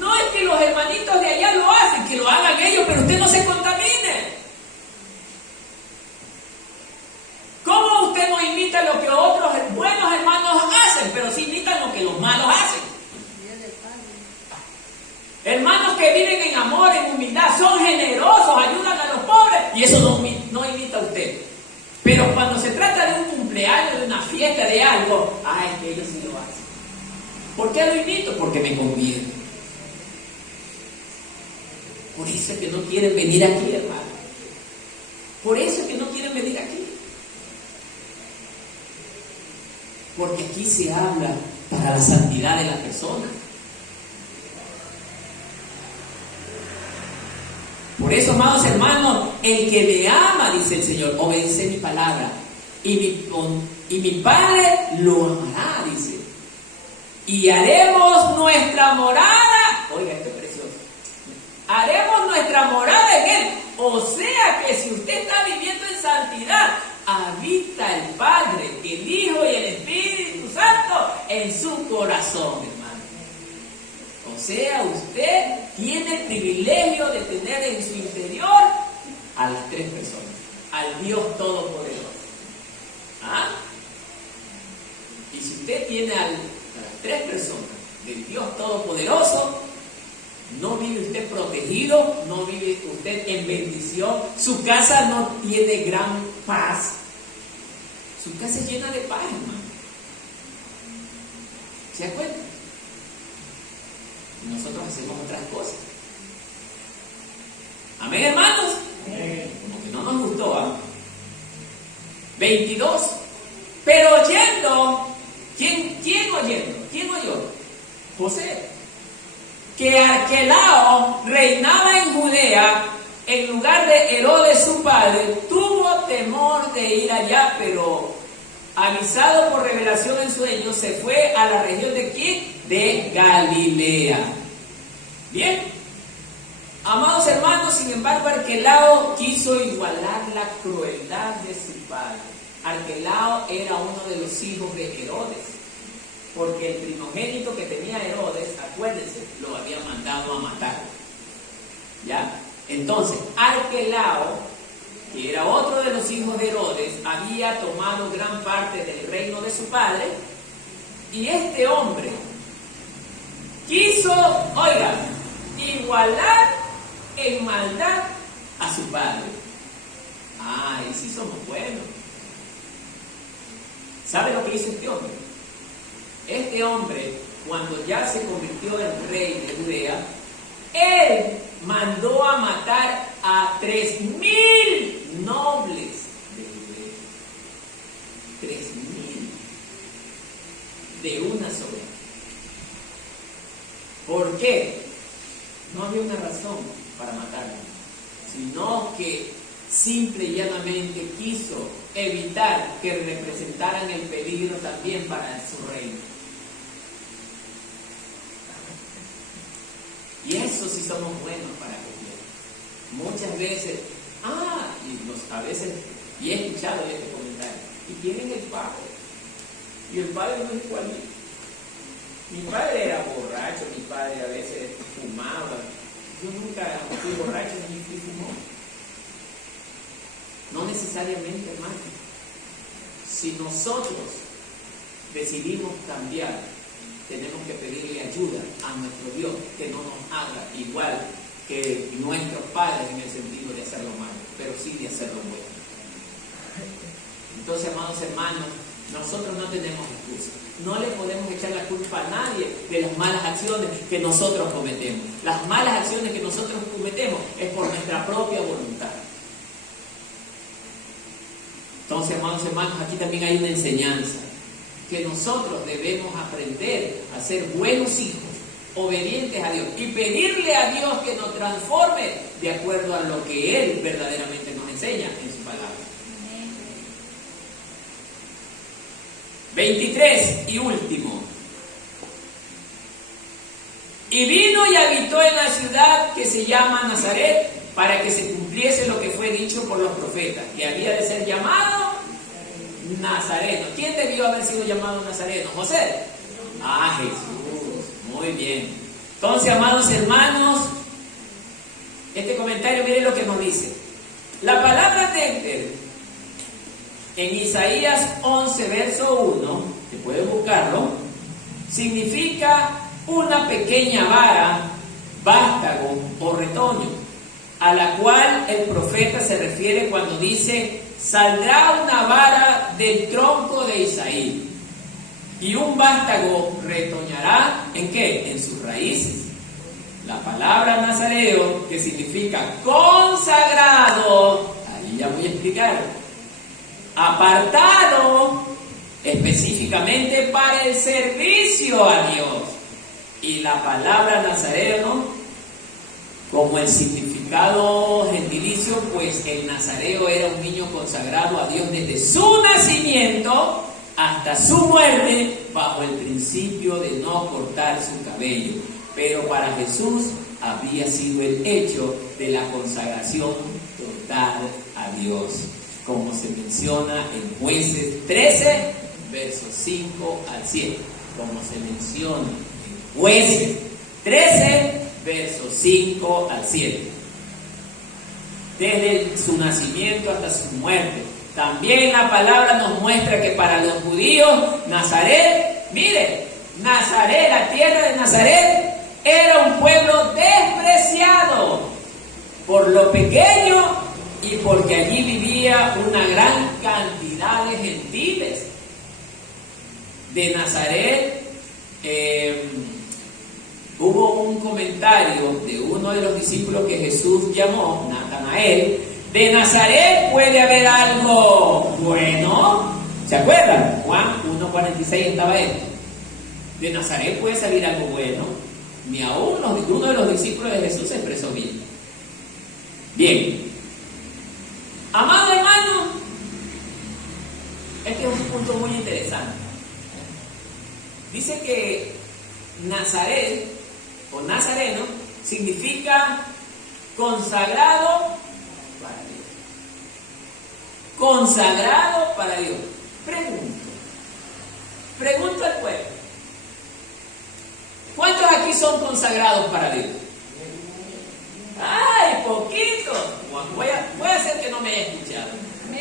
No es que los hermanitos de allá lo hacen, que lo hagan ellos, pero usted no se contamine. ¿Cómo usted no imita lo que otros buenos hermanos hacen, pero sí imitan lo que los malos hacen? Hermanos que viven en amor, en humildad, son generosos, ayudan a los pobres, y eso no imita usted. Pero cuando se trata de un cumpleaños, de una fiesta, de algo, es que ellos sí lo hacen. ¿Por qué lo imito? Porque me conviene. Por eso es que no quieren venir aquí, hermano. Por eso es que no quieren venir aquí. Porque aquí se habla para la santidad de la persona. Por eso, amados hermanos, el que me ama, dice el Señor, obedece mi palabra. Y mi Padre lo amará, dice. Y haremos nuestra morada. Oiga, esto es precioso. Haremos nuestra morada en Él. O sea que si usted está viviendo en santidad, habita el Padre, el Hijo y el Espíritu Santo en su corazón, hermano. O sea, usted tiene el privilegio de tener en su interior a las tres personas, al Dios Todopoderoso. Y si usted tiene a las tres personas del Dios Todopoderoso, no vive usted protegido, no vive usted en bendición, su casa no tiene gran paz, su casa es llena de paz, hermano. ¿Se da cuenta? Y nosotros hacemos otras cosas. Amén, hermanos. Como que no nos gustó, ¿ah? 22. Pero oyendo, ¿quién oyendo? ¿Quién oyó? José. Que Arquelao reinaba en Judea en lugar de Herodes su padre, tuvo temor de ir allá, pero avisado por revelación en sueños, se fue a la región de ¿quién? De Galilea. Bien, amados hermanos, sin embargo, Arquelao quiso igualar la crueldad de su padre. Arquelao era uno de los hijos de Herodes, porque el primogénito que tenía Herodes, acuérdense, lo había mandado a matar. ¿Ya? Entonces, Arquelao, que era otro de los hijos de Herodes, había tomado gran parte del reino de su padre, y este hombre quiso, oiga, igualar en maldad a su padre. Ay, sí somos buenos. ¿Sabe lo que hizo este hombre? Este hombre, cuando ya se convirtió en rey de Judea, él mandó a matar a 3,000 nobles de Judea. 3,000 de una sola. ¿Por qué? No había una razón para matarlo, sino que simple y llanamente quiso evitar que representaran el peligro también para su reino. Y eso sí somos buenos para copiar. Muchas veces, a veces, y he escuchado este comentario, ¿y quién es el padre? Y el padre no es igualito. Mi padre era borracho, mi padre a veces fumaba. Yo nunca fui borracho ni fui fumón. No necesariamente, hermano. Si nosotros decidimos cambiar, tenemos que pedirle ayuda a nuestro Dios, que no nos haga igual que nuestros padres en el sentido de hacerlo malo, pero sí de hacerlo bueno. Entonces, amados hermanos, nosotros no tenemos excusa. No le podemos echar la culpa a nadie de las malas acciones que nosotros cometemos. Las malas acciones que nosotros cometemos es por nuestra propia voluntad. Entonces, amados hermanos, aquí también hay una enseñanza, que nosotros debemos aprender a ser buenos hijos, obedientes a Dios, y pedirle a Dios que nos transforme de acuerdo a lo que Él verdaderamente nos enseña en su palabra. 23 y último. Y vino y habitó en la ciudad que se llama Nazaret, para que se cumpliese lo que fue dicho por los profetas, que había de ser llamado Nazareno. ¿Quién debió haber sido llamado Nazareno? ¿José? Jesús. Muy bien. Entonces, amados hermanos, este comentario, miren lo que nos dice. La palabra nécter en Isaías 11, verso 1, que pueden buscarlo, significa una pequeña vara, vástago o retoño, a la cual el profeta se refiere cuando dice: saldrá una vara del tronco de Isaí, y un vástago retoñará, ¿en qué? En sus raíces. La palabra nazareo, que significa consagrado, ahí ya voy a explicar, apartado específicamente para el servicio a Dios. Y la palabra nazareo, como el significado gentilicio, pues el nazareo era un niño consagrado a Dios desde su nacimiento hasta su muerte, bajo el principio de no cortar su cabello. Pero para Jesús había sido el hecho de la consagración total a Dios, como se menciona en Jueces 13, versos 5 al 7. Como se menciona en Jueces 13, versos 5 al 7. Desde su nacimiento hasta su muerte. También la palabra nos muestra que para los judíos, Nazaret, mire, Nazaret, la tierra de Nazaret, era un pueblo despreciado por lo pequeño y porque allí vivía una gran cantidad de gentiles. De Nazaret hubo un comentario de uno de los discípulos que Jesús llamó, Natanael: de Nazaret puede haber algo bueno. ¿Se acuerdan? Juan 1:46 estaba esto. De Nazaret puede salir algo bueno. Ni aún uno de los discípulos de Jesús se expresó bien. Bien. Amado hermano, este es un punto muy interesante. Dice que Nazaret o nazareno significa consagrado para Dios. Consagrado para Dios. Pregunto al pueblo: ¿cuántos aquí son consagrados para Dios? ¡Ay, poquitos! Voy a hacer que no me haya escuchado.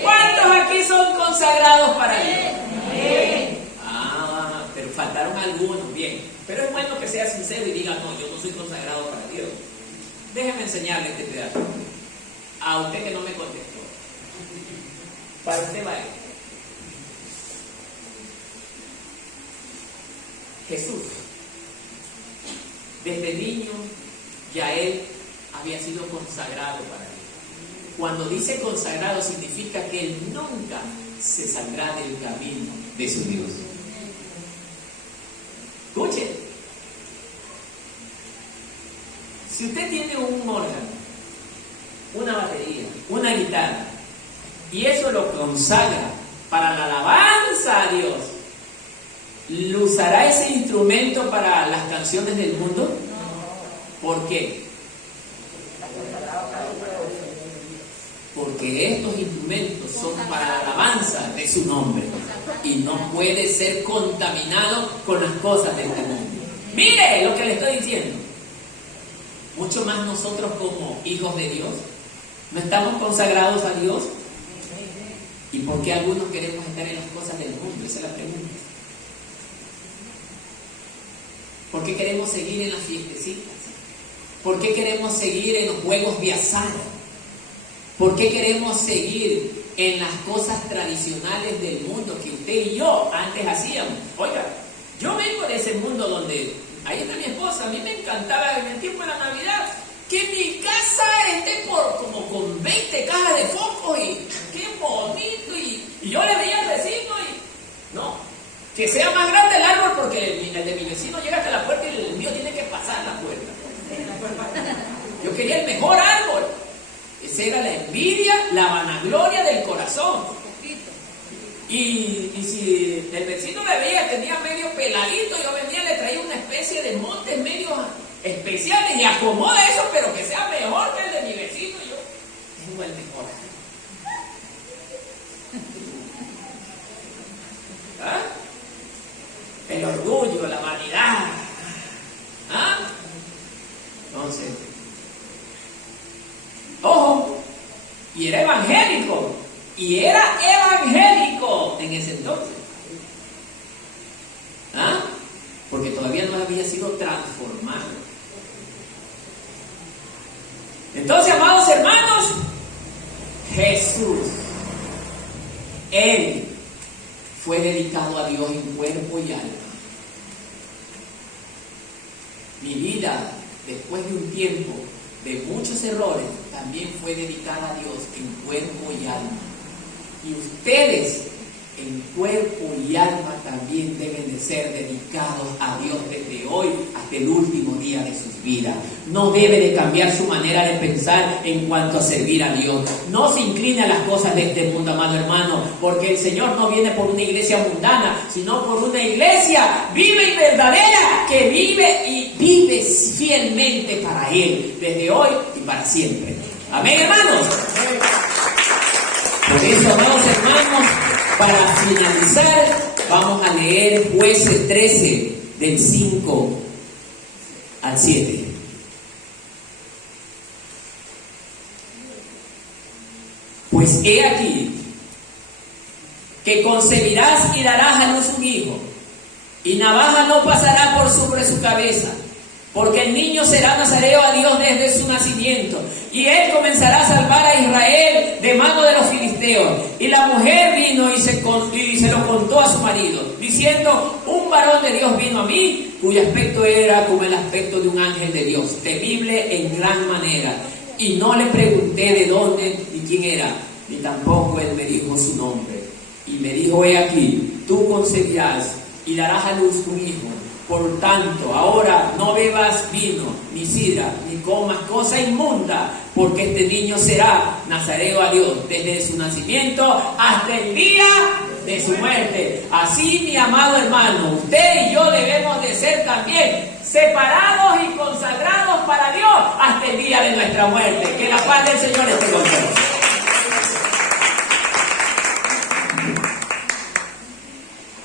¿Cuántos aquí son consagrados para Dios? Ah, pero faltaron algunos, bien. Pero es bueno que sea sincero y diga: no, yo no soy consagrado para Dios. Déjeme enseñarle este pedazo. A usted que no me contestó. Para usted va esto. Jesús, desde niño, ya él había sido consagrado para Dios. Cuando dice consagrado, significa que él nunca se saldrá del camino de su Dios. Escuche, si usted tiene un órgano, una batería, una guitarra, y eso lo consagra para la alabanza a Dios, ¿lo usará ese instrumento para las canciones del mundo? ¿Por qué? Porque estos instrumentos son para la alabanza de su nombre y no puede ser contaminado con las cosas de este mundo. Mire lo que le estoy diciendo. Mucho más nosotros como hijos de Dios, ¿no estamos consagrados a Dios? ¿Y por qué algunos queremos estar en las cosas del mundo? Esa es la pregunta. ¿Por qué queremos seguir en las fiestecitas? ¿Por qué queremos seguir en los juegos de azar? ¿Por qué queremos seguir en las cosas tradicionales del mundo que usted y yo antes hacíamos? Oiga, yo vengo de ese mundo donde, ahí está mi esposa, a mí me encantaba en el tiempo de la Navidad que mi casa esté como con 20 cajas de focos y qué bonito, y yo le veía al vecino y no, que sea más grande el árbol porque el de mi vecino llega hasta la puerta y el mío tiene que pasar la puerta. Yo quería el mejor árbol. Esa era la envidia, la vanagloria del corazón. Y si el vecino me veía, tenía medio peladito, yo venía, le traía una especie de montes medio especiales y acomoda eso, pero que sea mejor que el de mi vecino. Y yo tengo el mejor. ¿Ah? El orgullo, la vanidad. ¿Ah? Entonces, ojo, y era evangélico en ese entonces. ¿Ah? Porque todavía no había sido transformado. Entonces, amados hermanos, Jesús, Él fue dedicado a Dios en cuerpo y alma. Mi vida, después de un tiempo de muchos errores, también fue dedicada a Dios en cuerpo y alma. Y ustedes en cuerpo y alma también deben de ser dedicados a Dios desde hoy hasta el último día de sus vidas. No debe de cambiar su manera de pensar en cuanto a servir a Dios. No se incline a las cosas de este mundo, amado hermano, porque el Señor no viene por una iglesia mundana, sino por una iglesia viva y verdadera que vive fielmente para Él, desde hoy y para siempre. Amén, hermanos. Por eso, amados hermanos, para finalizar, vamos a leer Jueces 13, del 5 al 7. Pues he aquí que concebirás y darás a luz un hijo, y navaja no pasará por sobre su cabeza, porque el niño será nazareo a Dios desde su nacimiento, y él comenzará a salvar a Israel de mano de los filisteos. Y la mujer vino y se lo contó a su marido, diciendo: un varón de Dios vino a mí, cuyo aspecto era como el aspecto de un ángel de Dios, temible en gran manera. Y no le pregunté de dónde ni quién era, ni tampoco él me dijo su nombre. Y me dijo: he aquí, tú concebirás y darás a luz un hijo. Por tanto, ahora no bebas vino, ni sidra, ni comas cosa inmunda, porque este niño será nazareo a Dios desde su nacimiento hasta el día de su muerte. Así, mi amado hermano, usted y yo debemos de ser también separados y consagrados para Dios hasta el día de nuestra muerte. Que la paz del Señor esté con todos.